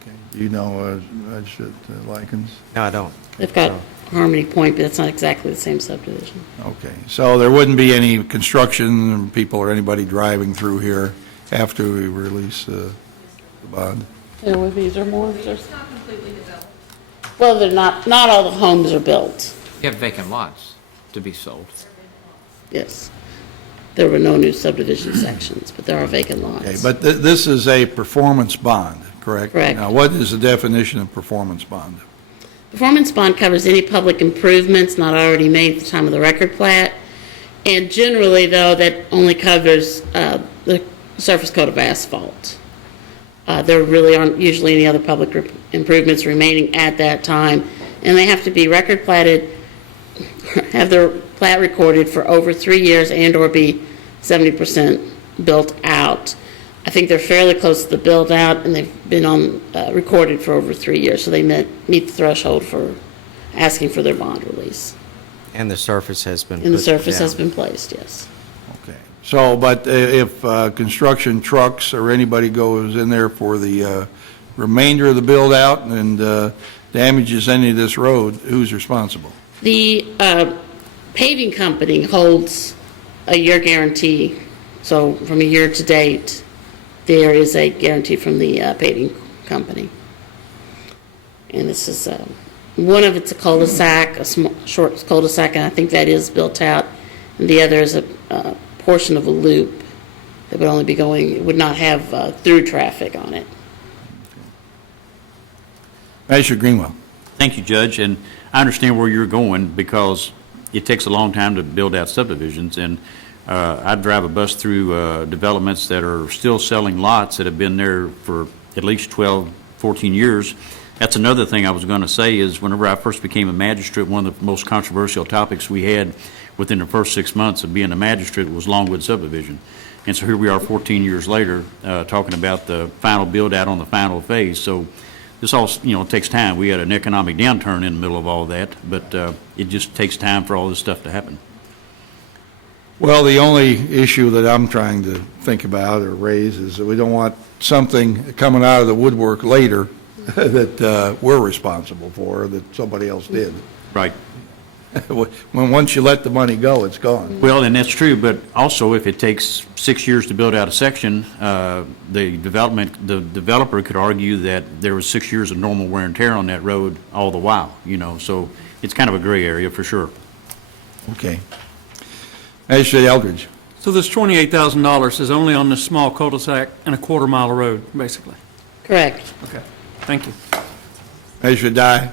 Okay. Do you know Magistrate Likens? No, I don't. They've got Harmony Point, but it's not exactly the same subdivision. Okay, so there wouldn't be any construction, people or anybody driving through here after we release the bond? There would be, is there more? It's not completely developed. Well, they're not all the homes are built. You have vacant lots to be sold. Yes. There were no new subdivision sections, but there are vacant lots. Okay, but this is a performance bond, correct? Correct. Now, what is the definition of performance bond? Performance bond covers any public improvements not already made at the time of the record plat. And generally, though, that only covers the surface coat of asphalt. There really aren't usually any other public improvements remaining at that time. And they have to be record platted, have their plat recorded for over 3 years, and or be 70% built out. I think they're fairly close to the build out, and they've been on recorded for over 3 years, so they meet the threshold for asking for their bond release. And the surface has been And the put surface down. has been placed, yes. Okay. So, but if construction trucks or anybody goes in there for the remainder of the build out and damages any of this road, who's responsible? The paving company holds a year guarantee, so from a year to date, there is a guarantee from the paving company. And this is, one of it's a cul-de-sac, a short cul-de-sac, and I think that is built out. And the other is a portion of a loop that would only be going, it would not have through traffic on it. Magistrate Greenwell. Thank you, Judge, and I understand where you're going because it takes a long time to build out subdivisions, and I drive a bus through developments that are still selling lots that have been there for at least 12, 14 years. That's another thing I was going to say is whenever I first became a magistrate, one of the most controversial topics we had within the first 6 months of being a magistrate was Longwood subdivision. And so here we are 14 years later talking about the final build out on the final phase. So this all, takes time. We had an economic downturn in the middle of all that, but it just takes time for all this stuff to happen. Well, the only issue that I'm trying to think about or raise is that we don't want something coming out of the woodwork later that we're responsible for, that somebody else did. Right. Once you let the money go, it's gone. Well, and that's true, but also if it takes 6 years to build out a section, the developer could argue that there was 6 years of normal wear and tear on that road all the while, so it's kind of a gray area for sure. Okay. Magistrate Eldridge. So this $28,000 is only on this small cul-de-sac and a quarter-mile road, basically? Correct. Okay, thank you. Magistrate Dye.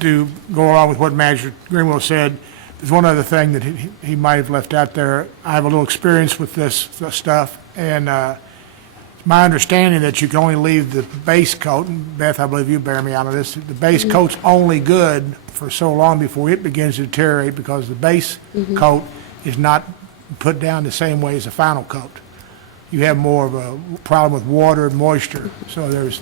To go along with what Magistrate Greenwell said, there's one other thing that he might have left out there. I have a little experience with this stuff, and it's my understanding that you can only leave the base coat, and Beth, I believe you bear me out on this, the base coat's only good for so long before it begins to deteriorate because the base coat is not put down the same way as the final coat. You have more of a problem with water and moisture, so there's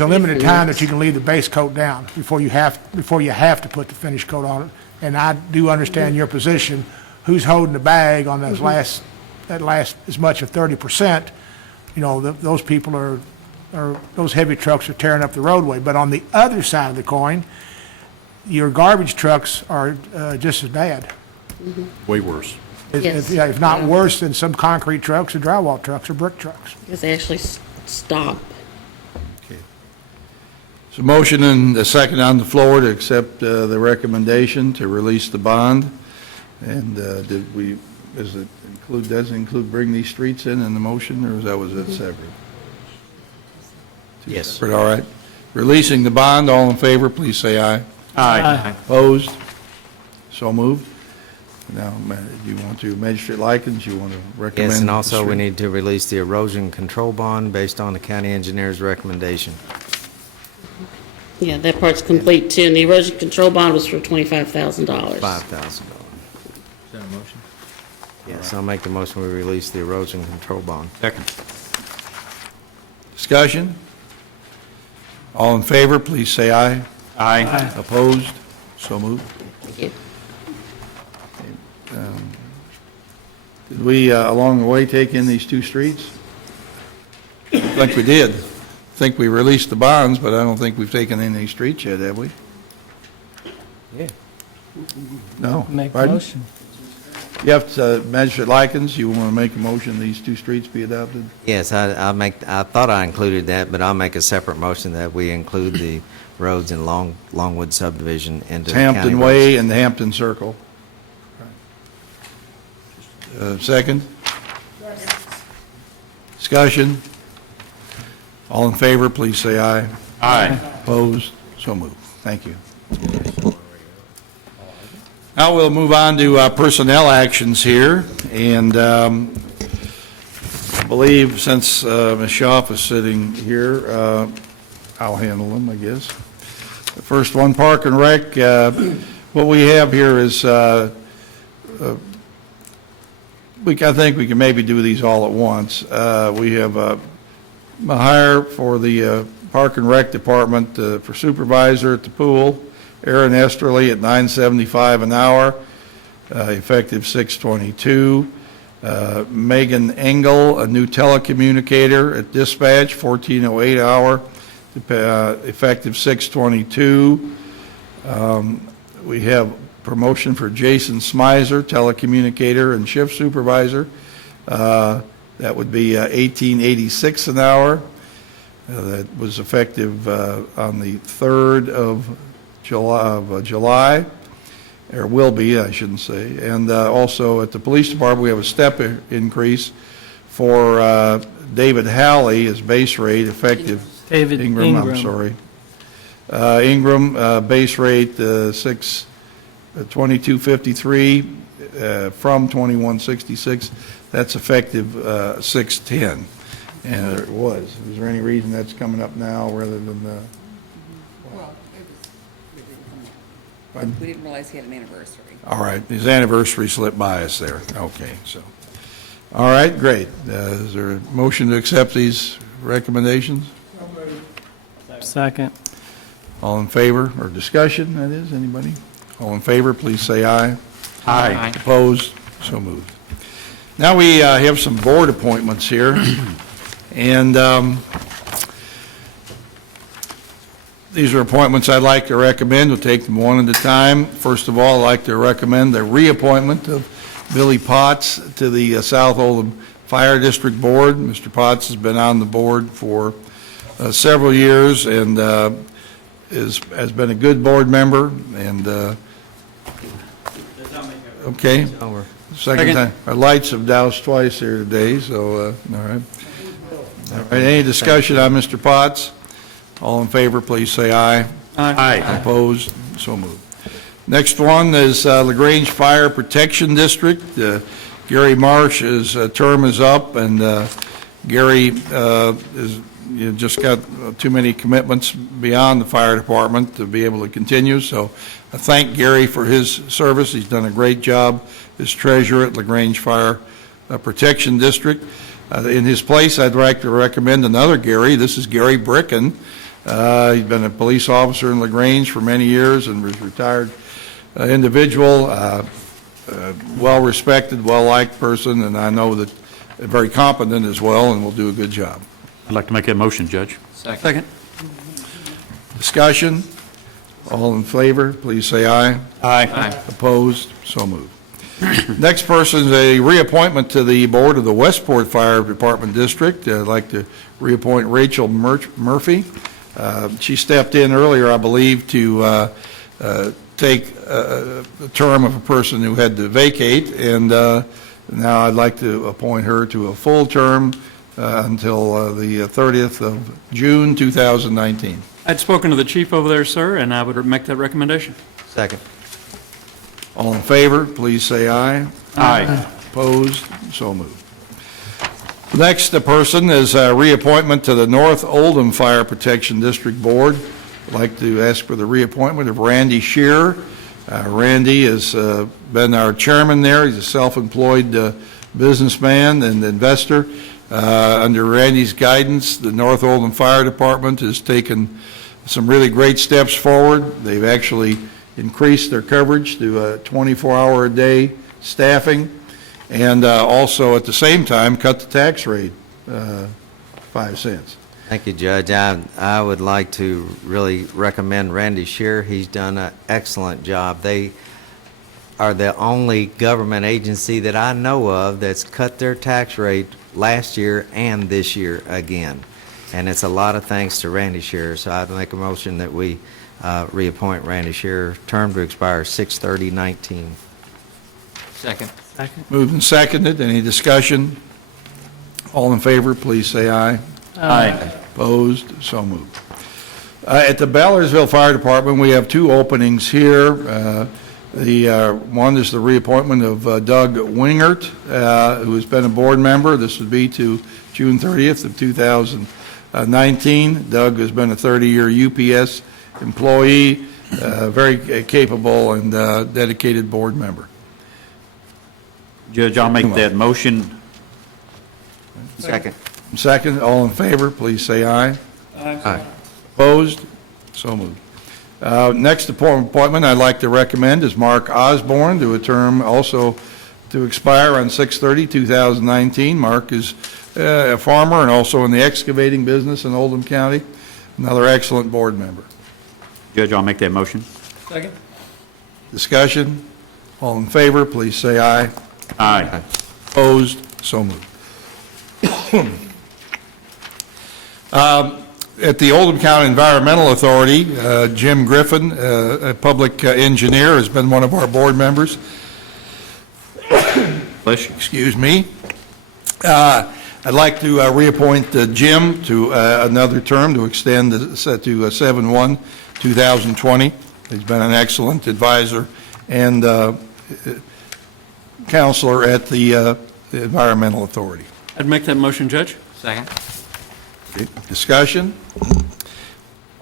a limited time that you can leave the base coat down before you have to put the finish coat on it. And I do understand your position. Who's holding the bag on those last as much as 30%? Those people are those heavy trucks are tearing up the roadway. But on the other side of the coin, your garbage trucks are just as bad. Way worse. If not worse than some concrete trucks or drywall trucks or brick trucks. Because they actually stop. So motion and a second on the floor to accept the recommendation to release the bond. And does it include bring these streets in the motion, or was it separate? Yes. Separate, all right. Releasing the bond, all in favor, please say aye. Aye. Opposed? So moved. Now, do you want to, Magistrate Likens, you want to recommend? Yes, and also the we street? need to release the erosion control bond based on the county engineer's recommendation. Yeah, that part's complete too, and the erosion control bond was for $25,000. $5,000. Is that a motion? Yes, I'll make the motion we release the erosion control bond. Second. Discussion? All in favor, please say aye. Aye. Opposed? So moved. Thank you. Did we, along the way, take in these two streets? I think we did. I think we released the bonds, but I don't think we've taken in these streets yet, have we? Yeah. No? Make a Pardon? motion. You have to, Magistrate Likens, you want to make a motion these two streets be adopted? Yes, I thought I included that, but I'll make a separate motion that we include the roads in Longwood subdivision into the county Hampton roads. Way and the Hampton Circle. Second? Discussion? All in favor, please say aye. Aye. Opposed? So moved. Thank you. Now we'll move on to personnel actions here, and I believe since Ms. Schaaf is sitting here, I'll handle them, I guess. The first one, Park and Rec. What we have here is, I think we can maybe do these all at once. We have a hire for the Park and Rec Department for supervisor at the pool, Aaron Esterly at $9.75 an hour, effective 6/22. Megan Engel, a new telecommunicator at dispatch, $14.08 an hour, effective 6/22. We have promotion for Jason Smizer, telecommunicator and shift supervisor. That would be $18.86 an hour. That was effective on the 3rd of July, or will be, I shouldn't say. And also at the police department, we have a step increase for David Halley as base rate effective. David Ingram. I'm Ingram. sorry. Ingram, base rate 22.53, from 2166. That's effective 6/10. And it was. Is there any reason that's coming up now rather than, Well, we didn't realize he had an anniversary. all right, his anniversary slipped by us there. Okay, so. All right, great. Is there a motion to accept these recommendations? Second. All in favor, or discussion, that is, anybody? All in favor, please say aye. Aye. Opposed? So moved. Now we have some board appointments here, and these are appointments I'd like to recommend. We'll take them one at a time. First of all, I'd like to recommend the reappointment of Billy Potts to the South Oldham Fire District Board. Mr. Potts has been on the board for several years and has been a good board member, and okay. Second time. Our lights have doused twice here today, so, all right. All right, any discussion on Mr. Potts? All in favor, please say aye. Aye. Opposed? So moved. Next one is LaGrange Fire Protection District. Gary Marsh's term is up, and Gary just got too many commitments beyond the fire department to be able to continue, so I thank Gary for his service. He's done a great job as treasurer at LaGrange Fire Protection District. In his place, I'd like to recommend another Gary. This is Gary Bricken. He's been a police officer in LaGrange for many years and was a retired individual, well-respected, well-liked person, and I know that very competent as well, and will do a good job. I'd like to make that motion, Judge. Second. Discussion? All in favor, please say aye. Aye. Opposed? So moved. Next person is a reappointment to the board of the Westport Fire Department District. I'd like to reappoint Rachel Murphy. She stepped in earlier, I believe, to take the term of a person who had to vacate, and now I'd like to appoint her to a full term until the 30th of June, 2019. I'd spoken to the chief over there, sir, and I would make that recommendation. Second. All in favor, please say aye. Aye. Opposed? So moved. Next person is a reappointment to the North Oldham Fire Protection District Board. I'd like to ask for the reappointment of Randy Shearer. Randy has been our chairman there. He's a self-employed businessman and investor. Under Randy's guidance, the North Oldham Fire Department has taken some really great steps forward. They've actually increased their coverage to 24-hour-a-day staffing, and also at the same time cut the tax rate 5 cents. Thank you, Judge. I would like to really recommend Randy Shearer. He's done an excellent job. They are the only government agency that I know of that's cut their tax rate last year and this year again. And it's a lot of thanks to Randy Shearer. So I'd make a motion that we reappoint Randy Shearer, term to expire 6/30/19. Second. Moved and seconded. Any discussion? All in favor, please say aye. Aye. Opposed? So moved. At the Ballersville Fire Department, we have two openings here. The one is the reappointment of Doug Wingert, who has been a board member. This would be to June 30th of 2019. Doug has been a 30-year UPS employee, very capable and dedicated board member. Judge, I'll make that motion. Second. Second, all in favor, please say aye. Aye. Opposed? So moved. Next appointment I'd like to recommend is Mark Osborne to a term also to expire on 6/30/2019. Mark is a farmer and also in the excavating business in Oldham County. Another excellent board member. Judge, I'll make that motion. Second. Discussion? All in favor, please say aye. Aye. Opposed? So moved. At the Oldham County Environmental Authority, Jim Griffin, a public engineer, has been one of our board members. Bless you. Excuse me. I'd like to reappoint Jim to another term to extend to 7/1/2020. He's been an excellent advisor and counselor at the Environmental Authority. I'd make that motion, Judge. Second. Okay, discussion?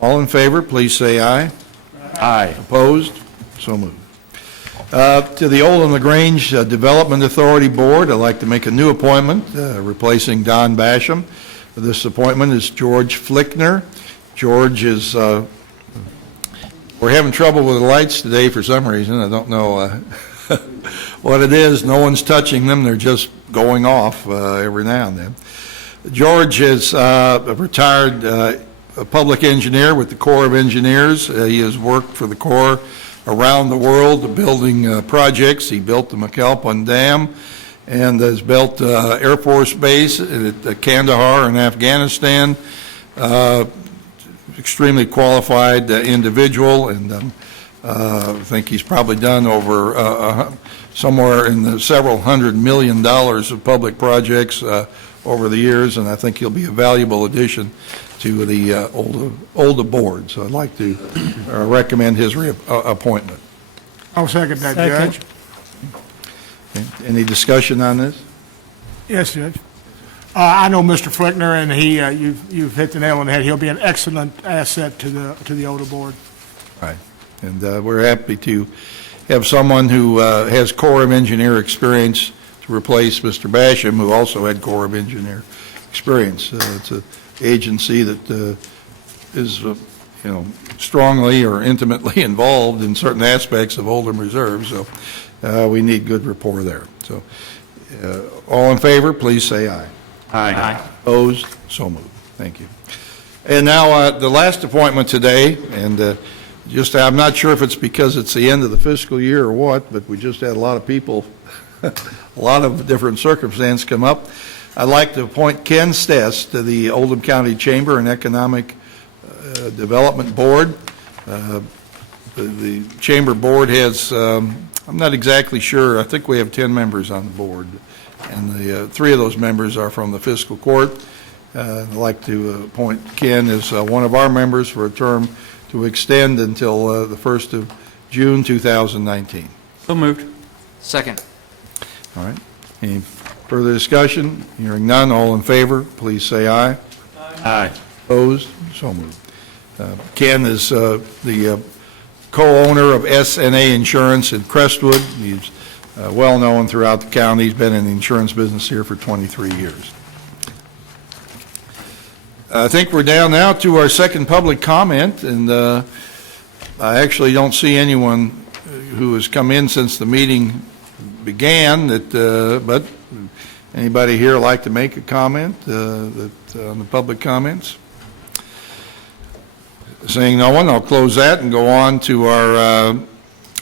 All in favor, please say aye. Aye. Opposed? So moved. To the Oldham LaGrange Development Authority Board, I'd like to make a new appointment, replacing Don Basham. This appointment is George Flickner. George is, we're having trouble with the lights today for some reason. I don't know what it is. No one's touching them. They're just going off every now and then. George is a retired a public engineer with the Corps of Engineers. He has worked for the Corps around the world building projects. He built the McAlpin Dam and has built Air Force Base at Kandahar in Afghanistan. Extremely qualified individual, and I think he's probably done over somewhere in the several $100 million of public projects over the years, and I think he'll be a valuable addition to the Oldham board. So I'd like to recommend his appointment. I'll second that, Second. Judge. Okay. Any discussion on this? Yes, Judge. I know Mr. Flickner, and you've hit the nail on the head. He'll be an excellent asset to the Oldham board. Right. And we're happy to have someone who has Corps of Engineer experience to replace Mr. Basham, who also had Corps of Engineer experience. It's an agency that is, strongly or intimately involved in certain aspects of Oldham Reserve, so we need good rapport there. So, all in favor, please say aye. Aye. Opposed? So moved. Thank you. And now, the last appointment today, and I'm not sure if it's because it's the end of the fiscal year or what, but we just had a lot of people, a lot of different circumstances come up. I'd like to appoint Ken Stess to the Oldham County Chamber and Economic Development Board. The Chamber Board has, I'm not exactly sure, I think we have 10 members on the board, and the 3 of those members are from the Fiscal Court. I'd like to appoint Ken as one of our members for a term to extend until the 1st of June 2019. So moved. Second. All right. Any further discussion? Hearing none, all in favor, please say aye. Aye. Opposed? So moved. Ken is the co-owner of SNA Insurance in Crestwood. He's well-known throughout the county. He's been in the insurance business here for 23 years. I think we're down now to our second public comment, and I actually don't see anyone who has come in since the meeting began, but anybody here like to make a comment on the public comments? Seeing no one, I'll close that and go on to our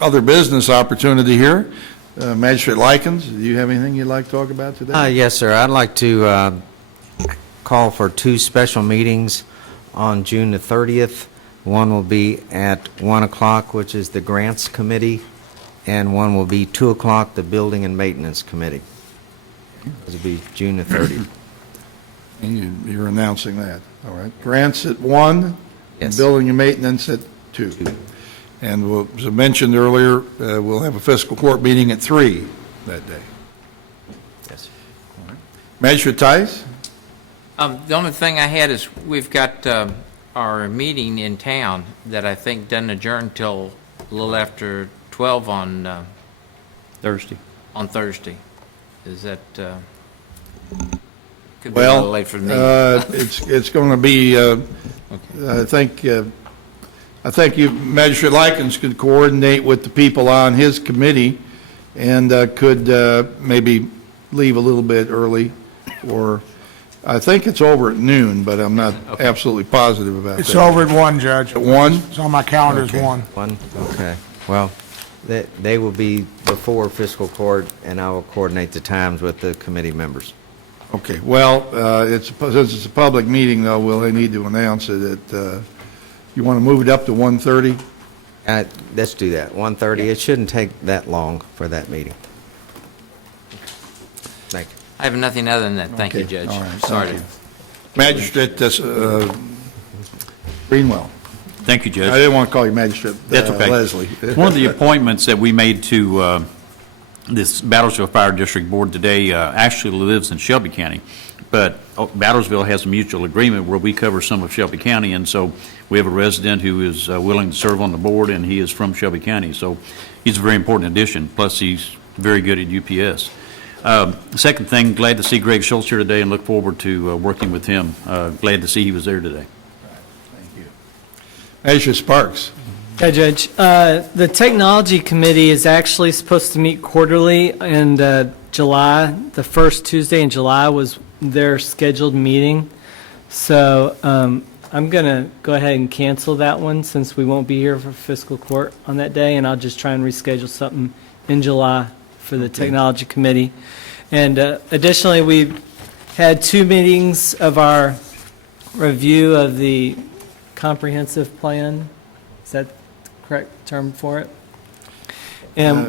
other business opportunity here. Magistrate Likens, do you have anything you'd like to talk about today? Yes, sir. I'd like to call for 2 special meetings on June the 30th. One will be at 1 o'clock, which is the Grants Committee, and one will be 2 o'clock, the Building and Maintenance Committee. This will be June the 30th. And you're announcing that, all right. Grants at 1, Yes. and Building and Maintenance at 2. And as I mentioned earlier, we'll have a fiscal court meeting at 3 that day. Yes. All right. Magistrate Tice? The only thing I had is we've got our meeting in town that I think doesn't adjourn till a little after 12 on Thursday. on Thursday. Is that could be a Well, little late for me? it's going to be, I think you, Magistrate Likens, could coordinate with the people on his committee and could maybe leave a little bit early, or I think it's over at noon, but I'm not absolutely positive about that. It's over at 1, Judge. At 1? It's on my calendar as Okay. 1. 1? Okay. Well, they will be before fiscal court, and I will coordinate the times with the committee members. Okay, well, since it's a public meeting, though, we'll need to announce it at, you want to move it up to 1:30? Let's do that, 1:30. It shouldn't take that long for that meeting. Thank you. I have nothing other than that. Thank you, Okay, Judge. all right, Sorry. thank you. Magistrate Greenwell. Thank you, Judge. I didn't want to call you Magistrate That's okay. Leslie. One of the appointments that we made to this Battlesville Fire District Board today actually lives in Shelby County, but Battlesville has a mutual agreement where we cover some of Shelby County, and so we have a resident who is willing to serve on the board, and he is from Shelby County, so he's a very important addition, plus he's very good at UPS. Second thing, glad to see Greg Schultz here today and look forward to working with him. Glad to see he was there today. Thank you. Magistrate Sparks. Hi, Judge. The Technology Committee is actually supposed to meet quarterly in July. The first Tuesday in July was their scheduled meeting. So I'm going to go ahead and cancel that one since we won't be here for fiscal court on that day, and I'll just try and reschedule something in July for the Technology Committee. And additionally, we've had 2 meetings of our review of the comprehensive plan. Is that correct term for it? And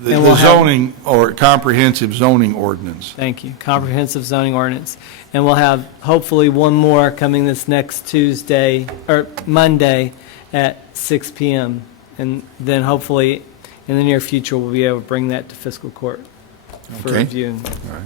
The zoning or comprehensive zoning ordinance. Thank you. Comprehensive zoning ordinance. And we'll have hopefully one more coming this next Tuesday, or Monday at 6 p.m. And then hopefully in the near future, we'll be able to bring that to fiscal court for Okay. review. All right.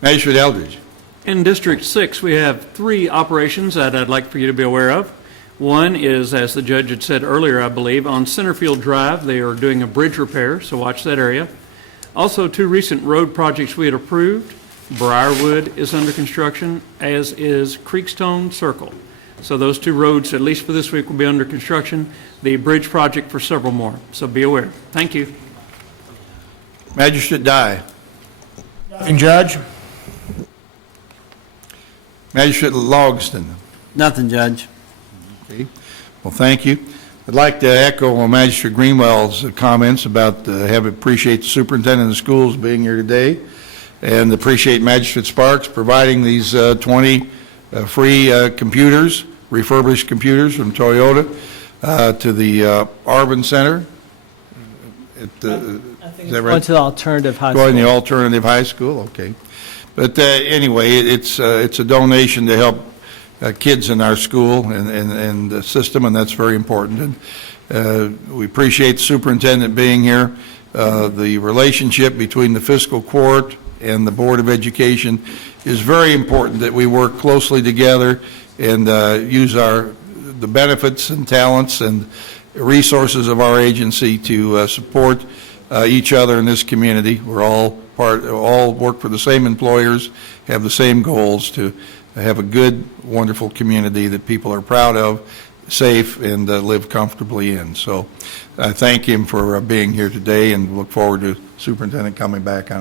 Magistrate Eldridge. In District 6, we have 3 operations that I'd like for you to be aware of. One is, as the judge had said earlier, I believe, on Centerfield Drive, they are doing a bridge repair, so watch that area. Also, 2 recent road projects we had approved. Briarwood is under construction, as is Creekstone Circle. So those 2 roads, at least for this week, will be under construction. The bridge project for several more, so be aware. Thank you. Magistrate Dye. Nothing, Judge. Magistrate Logston. Nothing, Judge. Okay. Well, thank you. I'd like to echo Magistrate Greenwell's comments about appreciate the superintendent of the schools being here today, and appreciate Magistrate Sparks providing these 20 free computers, refurbished computers from Toyota to the Arvin Center. I think it's going to the alternative high school. Going to the alternative high school, okay. But anyway, it's a donation to help kids in our school and the system, and that's very important. And we appreciate the superintendent being here. The relationship between the fiscal court and the Board of Education is very important, that we work closely together and use the benefits and talents and resources of our agency to support each other in this community. We're all work for the same employers, have the same goals to have a good, wonderful community that people are proud of, safe, and live comfortably in. So I thank him for being here today and look forward to Superintendent coming back on another